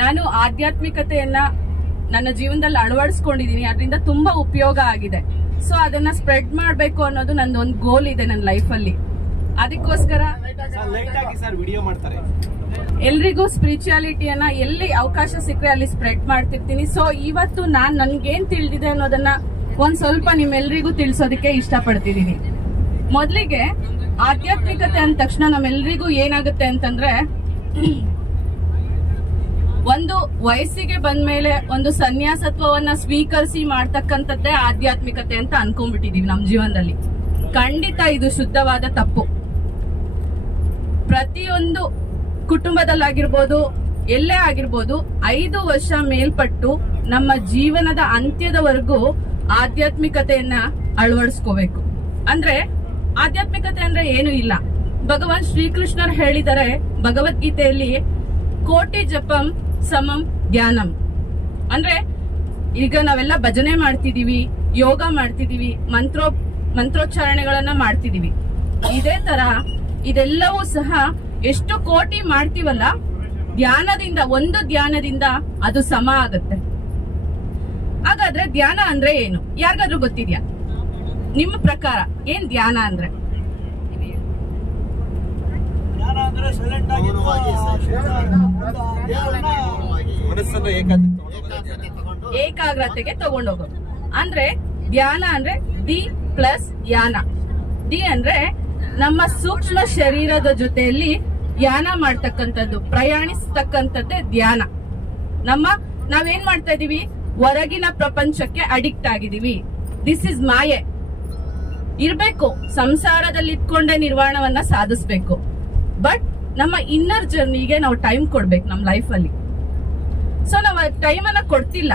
ನಾನು ಆಧ್ಯಾತ್ಮಿಕತೆಯನ್ನ ನನ್ನ ಜೀವನದಲ್ಲಿ ಅಳವಡಿಸ್ಕೊಂಡಿದೀನಿ, ಅದರಿಂದ ತುಂಬಾ ಉಪಯೋಗ ಆಗಿದೆ. ಸೊ ಅದನ್ನ ಸ್ಪ್ರೆಡ್ ಮಾಡ್ಬೇಕು ಅನ್ನೋದು ನಂದೊಂದು ಗೋಲ್ ಇದೆ ನನ್ನ ಲೈಫ್ ಅಲ್ಲಿ. ಅದಕ್ಕೋಸ್ಕರ ಎಲ್ರಿಗೂ ಸ್ಪಿರಿಚುಯಾಲಿಟಿಯನ್ನ ಎಲ್ಲಿ ಅವಕಾಶ ಸಿಕ್ಕರೆ ಅಲ್ಲಿ ಸ್ಪ್ರೆಡ್ ಮಾಡ್ತಿರ್ತೀನಿ. ಸೊ ಇವತ್ತು ನಾನ್ ನನ್ಗೇನ್ ತಿಳಿದಿದೆ ಅನ್ನೋದನ್ನ ಒಂದ್ ಸ್ವಲ್ಪ ನಿಮ್ಮೆಲ್ರಿಗೂ ತಿಳಿಸೋದಕ್ಕೆ ಇಷ್ಟಪಡ್ತಿದೀನಿ. ಮೊದಲಿಗೆ ಆಧ್ಯಾತ್ಮಿಕತೆ ಅಂದ ತಕ್ಷಣ ನಮ್ಮೆಲ್ರಿಗೂ ಏನಾಗುತ್ತೆ ಅಂತಂದ್ರೆ, ಒಂದು ವಯಸ್ಸಿಗೆ ಬಂದ್ಮೇಲೆ ಒಂದು ಸನ್ಯಾಸತ್ವವನ್ನ ಸ್ವೀಕರಿಸಿ ಮಾಡ್ತಕ್ಕಂಥದ್ದೇ ಆಧ್ಯಾತ್ಮಿಕತೆ ಅಂತ ಅನ್ಕೊಂಡ್ಬಿಟ್ಟಿದೀವಿ ನಮ್ ಜೀವನದಲ್ಲಿ. ಖಂಡಿತ ಇದು ಶುದ್ಧವಾದ ತಪ್ಪು. ಪ್ರತಿಯೊಂದು ಕುಟುಂಬದಲ್ಲಾಗಿರ್ಬೋದು, ಎಲ್ಲೇ ಆಗಿರ್ಬೋದು, 5 ವರ್ಷ ಮೇಲ್ಪಟ್ಟು ನಮ್ಮ ಜೀವನದ ಅಂತ್ಯದವರೆಗೂ ಆಧ್ಯಾತ್ಮಿಕತೆಯನ್ನ ಅಳವಡಿಸ್ಕೋಬೇಕು. ಅಂದ್ರೆ ಆಧ್ಯಾತ್ಮಿಕತೆ ಅಂದ್ರೆ ಏನು ಇಲ್ಲ. ಭಗವಾನ್ ಶ್ರೀಕೃಷ್ಣರು ಹೇಳಿದರೆ ಭಗವದ್ಗೀತೆಯಲ್ಲಿ, ಕೋಟಿ ಜಪಂ ಸಮಂ ಧ್ಯಾನಂ. ಅಂದ್ರೆ ಈಗ ನಾವೆಲ್ಲ ಭಜನೆ ಮಾಡ್ತಿದೀವಿ, ಯೋಗ ಮಾಡ್ತಿದೀವಿ, ಮಂತ್ರೋಚ್ಚಾರಣೆಗಳನ್ನ ಮಾಡ್ತಿದೀವಿ. ಇದೇ ತರ ಇದೆಲ್ಲವೂ ಸಹ ಎಷ್ಟು ಕೋಟಿ ಮಾಡ್ತೀವಲ್ಲ, ಧ್ಯಾನದಿಂದ, ಒಂದು ಧ್ಯಾನದಿಂದ ಅದು ಸಮ ಆಗುತ್ತೆ. ಹಾಗಾದ್ರೆ ಧ್ಯಾನ ಅಂದ್ರೆ ಏನು? ಯಾರಿಗಾದ್ರೂ ಗೊತ್ತಿದ್ಯಾ? ನಿಮ್ಮ ಪ್ರಕಾರ ಏನ್ ಧ್ಯಾನ ಅಂದ್ರೆ? ಏಕಾಗ್ರತೆಗೆ ತಗೊಂಡೋಗೋದು ಅಂದ್ರೆ ಧ್ಯಾನ. ಅಂದ್ರೆ ದಿ ಪ್ಲಸ್ ಯಾನ. ದಿ ಅಂದ್ರೆ ನಮ್ಮ ಸೂಕ್ಷ್ಮ ಶರೀರದ ಜೊತೆಯಲ್ಲಿ ಧ್ಯಾನ ಮಾಡ್ತಕ್ಕಂಥದ್ದು, ಪ್ರಯಾಣಿಸ್ತಕ್ಕಂಥದ್ದೇ ಧ್ಯಾನ. ನಾವೇನ್ ಮಾಡ್ತಾ ಇದೀವಿ? ಹೊರಗಿನ ಪ್ರಪಂಚಕ್ಕೆ ಅಡಿಕ್ಟ್ ಆಗಿದೀವಿ. ದಿಸ್ ಇಸ್ ಮಾಯೆ. ಇರ್ಬೇಕು, ಸಂಸಾರದಲ್ಲಿ ಇಟ್ಕೊಂಡೆ ನಿರ್ವಾಣವನ್ನ ಸಾಧಿಸ್ಬೇಕು. ಬಟ್ ನಮ್ಮ ಇನ್ನರ್ ಜರ್ನಿಗೆ ನಾವು ಟೈಮ್ ಕೊಡ್ಬೇಕು ನಮ್ ಲೈಫ್ ಅಲ್ಲಿ. ಸೊ ನಾವು ಟೈಮ್ ಅನ್ನ ಕೊಡ್ತಿಲ್ಲ.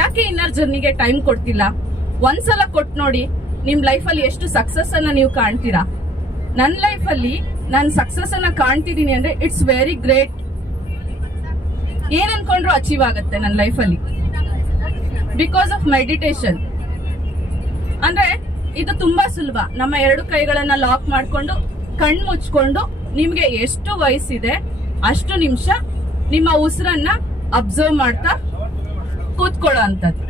ಯಾಕೆ ಇನ್ನರ್ ಜರ್ನಿಗೆ ಟೈಮ್ ಕೊಡ್ತಿಲ್ಲ? ಒಂದ್ಸಲ ಕೊಟ್ಟು ನೋಡಿ, ನಿಮ್ ಲೈಫ್ ಅಲ್ಲಿ ಎಷ್ಟು ಸಕ್ಸಸ್ ಅನ್ನ ನೀವು ಕಾಣ್ತೀರಾ. ನನ್ನ ಲೈಫ್ ಅಲ್ಲಿ ನಾನು ಸಕ್ಸಸ್ ಅನ್ನ ಕಾಣ್ತಿದೀನಿ ಅಂದ್ರೆ ಇಟ್ಸ್ ವೆರಿ ಗ್ರೇಟ್. ಏನ್ ಅನ್ಕೊಂಡ್ರು ಅಚೀವ್ ಆಗುತ್ತೆ ನನ್ನ ಲೈಫ್ ಅಲ್ಲಿ, ಬಿಕಾಸ್ ಆಫ್ ಮೆಡಿಟೇಷನ್. ಅಂದ್ರೆ ಇದು ತುಂಬಾ ಸುಲಭ. ನಮ್ಮ 2 ಕೈಗಳನ್ನ ಲಾಕ್ ಮಾಡ್ಕೊಂಡು ಕಣ್ಣು ಮುಚ್ಕೊಂಡು ನಿಮ್ಗೆ ಎಷ್ಟು ವಯಸ್ಸಿದೆ ಅಷ್ಟು ನಿಮಿಷ ನಿಮ್ಮ ಉಸಿರನ್ನ ಅಬ್ಸರ್ವ್ ಮಾಡ್ತಾ ಕೂತ್ಕೊಳ್ಳೋ ಅಂತದ್ದು.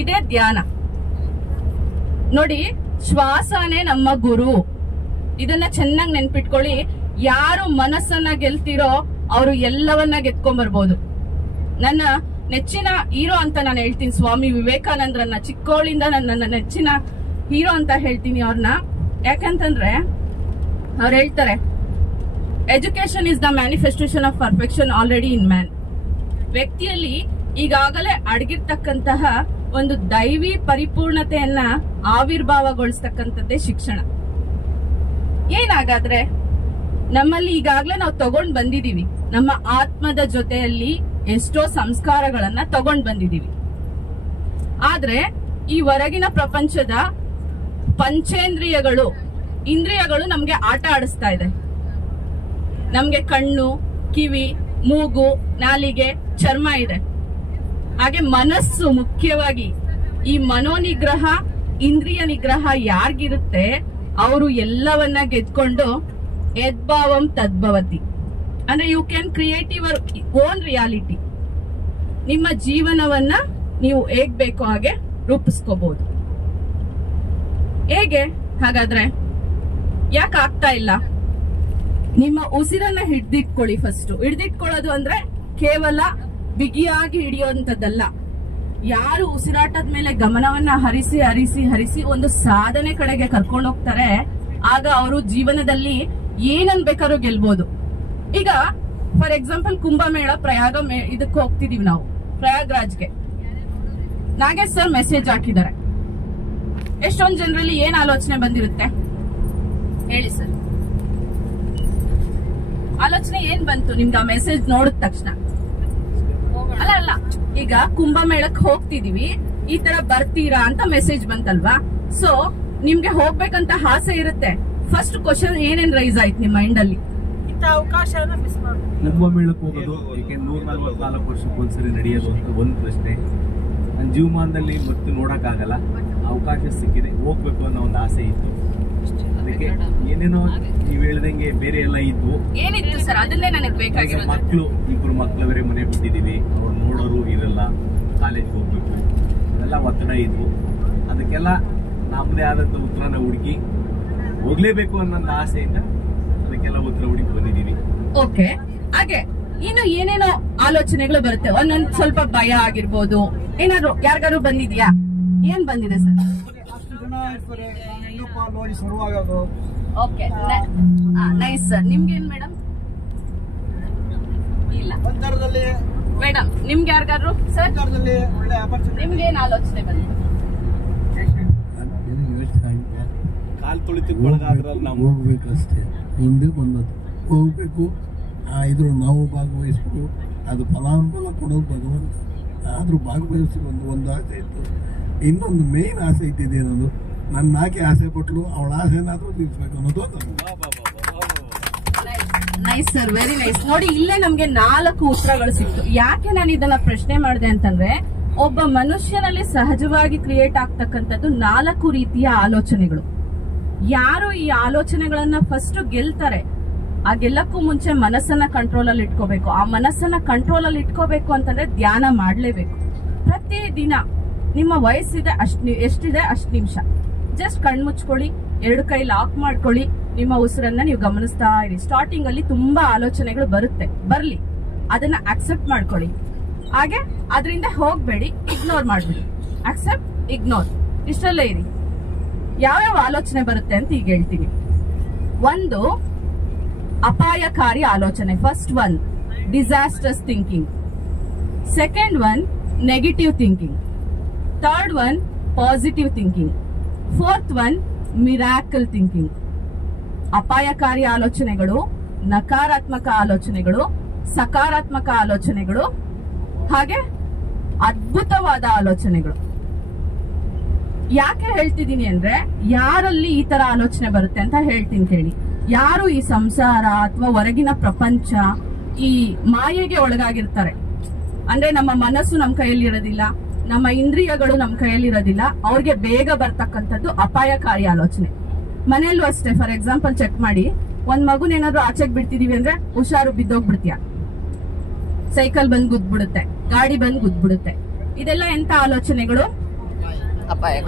ಇದೇ ಧ್ಯಾನ. ನೋಡಿ, ಶ್ವಾಸನೇ ನಮ್ಮ ಗುರು. ಇದನ್ನ ಚೆನ್ನಾಗಿ ನೆನ್ಪಿಟ್ಕೊಳ್ಳಿ. ಯಾರು ಮನಸ್ಸನ್ನ ಗೆಲ್ತಿರೋ ಅವರು ಎಲ್ಲವನ್ನ ಗೆದ್ಕೊಂಡ್ ಬರ್ಬೋದು. ನನ್ನ ನೆಚ್ಚಿನ ಹೀರೋ ಅಂತ ನಾನು ಹೇಳ್ತೀನಿ ಸ್ವಾಮಿ ವಿವೇಕಾನಂದರನ್ನ. ಚಿಕ್ಕವಳಿಂದ ನನ್ನ ನೆಚ್ಚಿನ ಹೀರೋ ಅಂತ ಹೇಳ್ತೀನಿ ಅವ್ರನ್ನ. ಯಾಕಂತಂದ್ರೆ ಅವ್ರು ಹೇಳ್ತಾರೆ, education is the manifestation of perfection already in man. ವ್ಯಕ್ತಿಯಲ್ಲಿ ಈಗಾಗಲೇ ಅಡಗಿರ್ತಕ್ಕಂತಹ ಒಂದು ದೈವಿ ಪರಿಪೂರ್ಣತೆಯನ್ನ ಆವಿರ್ಭಾವಗೊಳಿಸ್ತಕ್ಕಂಥದ್ದೇ ಶಿಕ್ಷಣ. ಏನಾಗಾದ್ರೆ ನಮ್ಮಲ್ಲಿ ಈಗಾಗಲೇ ನಾವು ತಗೊಂಡ್ ಬಂದಿದೀವಿ. ನಮ್ಮ ಆತ್ಮದ ಜೊತೆಯಲ್ಲಿ ಎಷ್ಟೋ ಸಂಸ್ಕಾರಗಳನ್ನ ತಗೊಂಡ್ ಬಂದಿದೀವಿ. ಆದ್ರೆ ಈ ಹೊರಗಿನ ಪ್ರಪಂಚದ ಪಂಚೇಂದ್ರಿಯಗಳು, ಇಂದ್ರಿಯಗಳು ನಮ್ಗೆ ಆಟ ಆಡಿಸ್ತಾ ಇದೆ. ನಮ್ಗೆ ಕಣ್ಣು, ಕಿವಿ, ಮೂಗು, ನಾಲಿಗೆ, ಚರ್ಮ ಇದೆ. ಹಾಗೆ ಮನಸ್ಸು ಮುಖ್ಯವಾಗಿ. ಈ ಮನೋನಿಗ್ರಹ, ಇಂದ್ರಿಯ ನಿಗ್ರಹ ಯಾರಿಗಿರುತ್ತೆ ಅವರು ಎಲ್ಲವನ್ನ ಗೆದ್ಕೊಂಡು ಯದ್ಭಾವಂ ತದ್ಭವತಿ. ಅಂದ್ರೆ you can create your own reality. ನಿಮ್ಮ ಜೀವನವನ್ನ ನೀವು ಹೇಗ್ ಬೇಕೋ ಹಾಗೆ ರೂಪಿಸ್ಕೋಬಹುದು. ಹೇಗೆ ಹಾಗಾದ್ರೆ? ಯಾಕೆ ಆಗ್ತಾ ಇಲ್ಲ? ನಿಮ್ಮ ಉಸಿರನ್ನ ಹಿಡ್ದಿಟ್ಕೊಳ್ಳಿ. ಫಸ್ಟ್ ಹಿಡ್ದಿಟ್ಕೊಳ್ಳೋದು ಅಂದ್ರೆ ಕೇವಲ ಬಿಗಿಯಾಗಿ ಹಿಡಿಯುವಂತದ್ದಲ್ಲ. ಯಾರು ಉಸಿರಾಟದ ಮೇಲೆ ಗಮನವನ್ನ ಹರಿಸಿ ಹರಿಸಿ ಹರಿಸಿ ಒಂದು ಸಾಧನೆ ಕಡೆಗೆ ಕರ್ಕೊಂಡು ಹೋಗ್ತಾರೆ, ಆಗ ಅವರು ಜೀವನದಲ್ಲಿ ಏನನ್ ಬೇಕಾದ್ರೂ ಗೆಲ್ಬಹುದು. ಈಗ ಫಾರ್ ಎಕ್ಸಾಂಪಲ್ ಕುಂಭಮೇಳ ಇದಕ್ಕೆ ಹೋಗ್ತಿದೀವಿ ನಾವು, ಪ್ರಯಾಗ್ರಾಜ್ಗೆ. ನಾಗೇಶ್ ಸರ್ ಮೆಸೇಜ್ ಹಾಕಿದ್ದಾರೆ. ಎಷ್ಟೊಂದು ಜನರಲ್ಲಿ ಏನ್ ಆಲೋಚನೆ ಬಂದಿರುತ್ತೆ ಹೇಳಿ ಸರ್? ಆಲೋಚನೆ ಏನ್ ಬಂತು ನಿಮ್ಗೆ ಆ ಮೆಸೇಜ್ ನೋಡಿದ ತಕ್ಷಣ? ಅಲ್ಲ, ಈಗ ಕುಂಭಮೇಳಕ್ಕೆ ಹೋಗ್ತಿದೀವಿ, ಈ ತರ ಬರ್ತೀರಾ ಅಂತ ಮೆಸೇಜ್ ಬಂತಲ್ವಾ? ಸೊ ನಿಮ್ಗೆ ಹೋಗ್ಬೇಕಂತ ಆಸೆ ಇರುತ್ತೆ. ಫಸ್ಟ್ ಕ್ವಶನ್ ಏನೇನ್ ರೈಸ್ ಆಯ್ತು ನಿಮ್ಮ ಮೈಂಡ್ ಅಲ್ಲಿ? ಅವಕಾಶನ ಮಿಸ್ ಮಾಡ್ತೀವಿ. ಕುಂಭಮೇಳಕ್ಕೆ ಹೋಗೋದು ಏಕೆ 144 ವರ್ಷಕ್ಕೊಂದ್ಸರಿ ನಡೆಯೋದು ಅಂತ ಒಂದು ಪ್ರಶ್ನೆ. ನನ್ನ ಜೀವಮಾನದಲ್ಲಿ ಮತ್ತೆ ನೋಡಕ್ಕಾಗಲ್ಲ, ಅವಕಾಶ ಸಿಕ್ಕಿದೆ, ಹೋಗ್ಬೇಕು ಅನ್ನೋ ಒಂದು ಆಸೆ ಇತ್ತು. ಅದಕ್ಕೆ ಏನೇನೋ ನೀವ್ ಹೇಳ್ದಂಗೆ ಬೇರೆ ಎಲ್ಲ ಇದ್ವು. ಏನಿತ್ತು ಸರ್? ಅದನ್ನೇ ನನಗೆ ಬೇಕಾಗಿರೋದು. ಮಕ್ಕಳು 2 ಮಕ್ಳ ಬೇರೆ ಮನೆ ಬಿಟ್ಟಿದೀವಿ, ಅವ್ರು ನೋಡೋರು ಇರಲ್ಲ, ಕಾಲೇಜ್ಗೆ ಹೋಗ್ಬೇಕು, ಅದೆಲ್ಲ ಒತ್ತಡ ಇದ್ವು. ಅದಕ್ಕೆಲ್ಲ ನಮ್ಮದೇ ಆದಂತ ಉತ್ತರನ ಹುಡುಕಿ ಹೋಗ್ಲೇಬೇಕು ಅನ್ನೋ ಆಸೆಯಿಂದ ಅದಕ್ಕೆಲ್ಲ ಉತ್ತರ ಹುಡುಕಿ ಬಂದಿದೀವಿ. ಓಕೆ, ಹಾಗೆ ಇನ್ನು ಏನೇನೋ ಆಲೋಚನೆಗಳು ಬರುತ್ತೆ. ಒಂದೊಂದ್ ಸ್ವಲ್ಪ ಭಯ ಆಗಿರ್ಬೋದು, ಏನಾದ್ರು ಯಾರಿಗಾರು ಬಂದಿದ್ಯಾ? ಏನ್ ಬಂದಿದೆ ಸರ್? Okay, nice sir. ನಿಮ್ಗೇನ್ ಮೇಡಮ್? ಇಲ್ಲ ಮೇಡಮ್, ನಿಮ್ಗೆ ಯಾರಿಗಾರು ಸರ್? ನಿಮ್ಗೇನ್ ಆಲೋಚನೆ ಬಂದಿದೆ? ಕಾಲ್ ತೊಳಿತಿರ್ಕೊಳ್ಳೋದಾದ್ರಲ್ಲಿ ನಾವು ಹೋಗ್ಬೇಕಷ್ಟೇ, ಮುಂದೆ ಬಂದದ್ದು ಹೋಗ್ಬೇಕು. ಇದ್ರ ನಾವು ಭಾಗವಹಿಸ್ಬೇಕು, ಅದು ಫಲಾನುಫಲ ಕೊಡೋದು ಭಗವಂತ. ಆದ್ರೂ ಭಾಗವಹಿಸಿ ಒಂದು ಆಸೆ ಇತ್ತು. ಇನ್ನೊಂದು ಮೇನ್ ಆಸೆ ಇದ್ದಿದೆ ಅನ್ನೋದು, ನನ್ನ ನಾಕೆ ಆಸೆ ಪಟ್ಲು, ಅವಳ ಆಸೆನಾದ್ರೂ ತೀರ್ಸ್ಬೇಕು ಅನ್ನೋದು. Nice sir, very nice. ನೋಡಿ, ಇಲ್ಲೇ ನಮ್ಗೆ 4 ಉತ್ತರಗಳು ಸಿಕ್ತು. ಯಾಕೆ ನಾನು ಇದನ್ನ ಪ್ರಶ್ನೆ ಮಾಡಿದೆ ಅಂತಂದ್ರೆ, ಒಬ್ಬ ಮನುಷ್ಯನಲ್ಲಿ ಸಹಜವಾಗಿ ಕ್ರಿಯೇಟ್ ಆಗ್ತಕ್ಕಂಥದ್ದು 4 ರೀತಿಯ ಆಲೋಚನೆಗಳು. ಯಾರು ಈ ಆಲೋಚನೆಗಳನ್ನ ಫಸ್ಟ್ ಗೆಲ್ತಾರೆ, ಆ ಗೆಲ್ಲಕ್ಕೂ ಮುಂಚೆ ಮನಸ್ಸನ್ನ ಕಂಟ್ರೋಲ್ ಅಲ್ಲಿ ಇಟ್ಕೋಬೇಕು. ಆ ಮನಸ್ಸನ್ನ ಕಂಟ್ರೋಲ್ ಅಲ್ಲಿ ಇಟ್ಕೋಬೇಕು ಅಂತಂದ್ರೆ ಧ್ಯಾನ ಮಾಡ್ಲೇಬೇಕು. ಪ್ರತಿ ದಿನ ನಿಮ್ಮ ವಯಸ್ಸಿದೆ ಎಷ್ಟಿದೆ ಅಷ್ಟು ನಿಮಿಷ ಜಸ್ಟ್ ಕಣ್ಮುಚ್ಕೊಳ್ಳಿ, 2 ಕೈ ಲಾಕ್ ಮಾಡ್ಕೊಳ್ಳಿ, ನಿಮ್ಮ ಉಸಿರನ್ನ ನೀವು ಗಮನಿಸ್ತಾ ಇರಿ. ಸ್ಟಾರ್ಟಿಂಗ್ ಅಲ್ಲಿ ತುಂಬಾ ಆಲೋಚನೆಗಳು ಬರ್ಲಿ, ಅದನ್ನ ಅಕ್ಸೆಪ್ಟ್ ಮಾಡ್ಕೊಳ್ಳಿ. ಹಾಗೆ ಅದರಿಂದ ಹೋಗ್ಬೇಡಿ, ಇಗ್ನೋರ್ ಮಾಡ್ಬಿಡಿ. ಅಕ್ಸೆಪ್ಟ್, ಇಗ್ನೋರ್, ಇಷ್ಟಲ್ಲೇ ಇರಿ. ಯಾವ್ಯಾವ ಆಲೋಚನೆ ಬರುತ್ತೆ ಅಂತ ಈಗ ಹೇಳ್ತೀನಿ. 1, ಅಪಾಯಕಾರಿ ಆಲೋಚನೆ. First 1 disasters thinking. Second 1 negative thinking. Third 1 positive thinking. Fourth 1 miracle thinking. ಅಪಾಯಕಾರಿ ಆಲೋಚನೆಗಳು, ನಕಾರಾತ್ಮಕ ಆಲೋಚನೆಗಳು, ಸಕಾರಾತ್ಮಕ ಆಲೋಚನೆಗಳು, ಹಾಗೆ ಅದ್ಭುತವಾದ ಆಲೋಚನೆಗಳು. ಯಾಕೆ ಹೇಳ್ತಿದ್ದೀನಿ ಅಂದ್ರೆ, ಯಾರಲ್ಲಿ ಈ ತರ ಆಲೋಚನೆ ಬರುತ್ತೆ ಅಂತ ಹೇಳ್ತೀನಿ ಕೇಳಿ. ಯಾರು ಈ ಸಂಸಾರ ಅಥವಾ ಹೊರಗಿನ ಪ್ರಪಂಚ, ಈ ಮಾಯೆಗೆ ಒಳಗಾಗಿರ್ತಾರೆ, ಅಂದ್ರೆ ನಮ್ಮ ಮನಸ್ಸು ನಮ್ಮ ಕೈಯಲ್ಲಿ ಇರೋದಿಲ್ಲ, ನಮ್ಮ ಇಂದ್ರಿಯಗಳು ನಮ್ಮ ಕೈಯಲ್ಲಿ ಇರೋದಿಲ್ಲ, ಅವ್ರಿಗೆ ಬೇಗ ಬರ್ತಕ್ಕಂಥದ್ದು ಅಪಾಯಕಾರಿ ಆಲೋಚನೆ. ಮನೆಯಲ್ಲೂ ಅಷ್ಟೇ. ಫಾರ್ ಎಕ್ಸಾಂಪಲ್ ಚೆಕ್ ಮಾಡಿ, ಒಂದ್ ಮಗುನೇನಾದ್ರು ಆಚೆಗೆ ಬಿಡ್ತಿದೀವಿ ಅಂದ್ರೆ ಹುಷಾರು, ಬಿದ್ದೋಗ್ಬಿಡ್ತೀಯ, ಸೈಕಲ್ ಬಂದ್ ಗುದ್ಬಿಡುತ್ತೆ, ಗಾಡಿ ಬಂದ್ ಗುದ್ಬಿಡುತ್ತೆ. ಇದೆಲ್ಲ ಎಂತ ಆಲೋಚನೆಗಳು?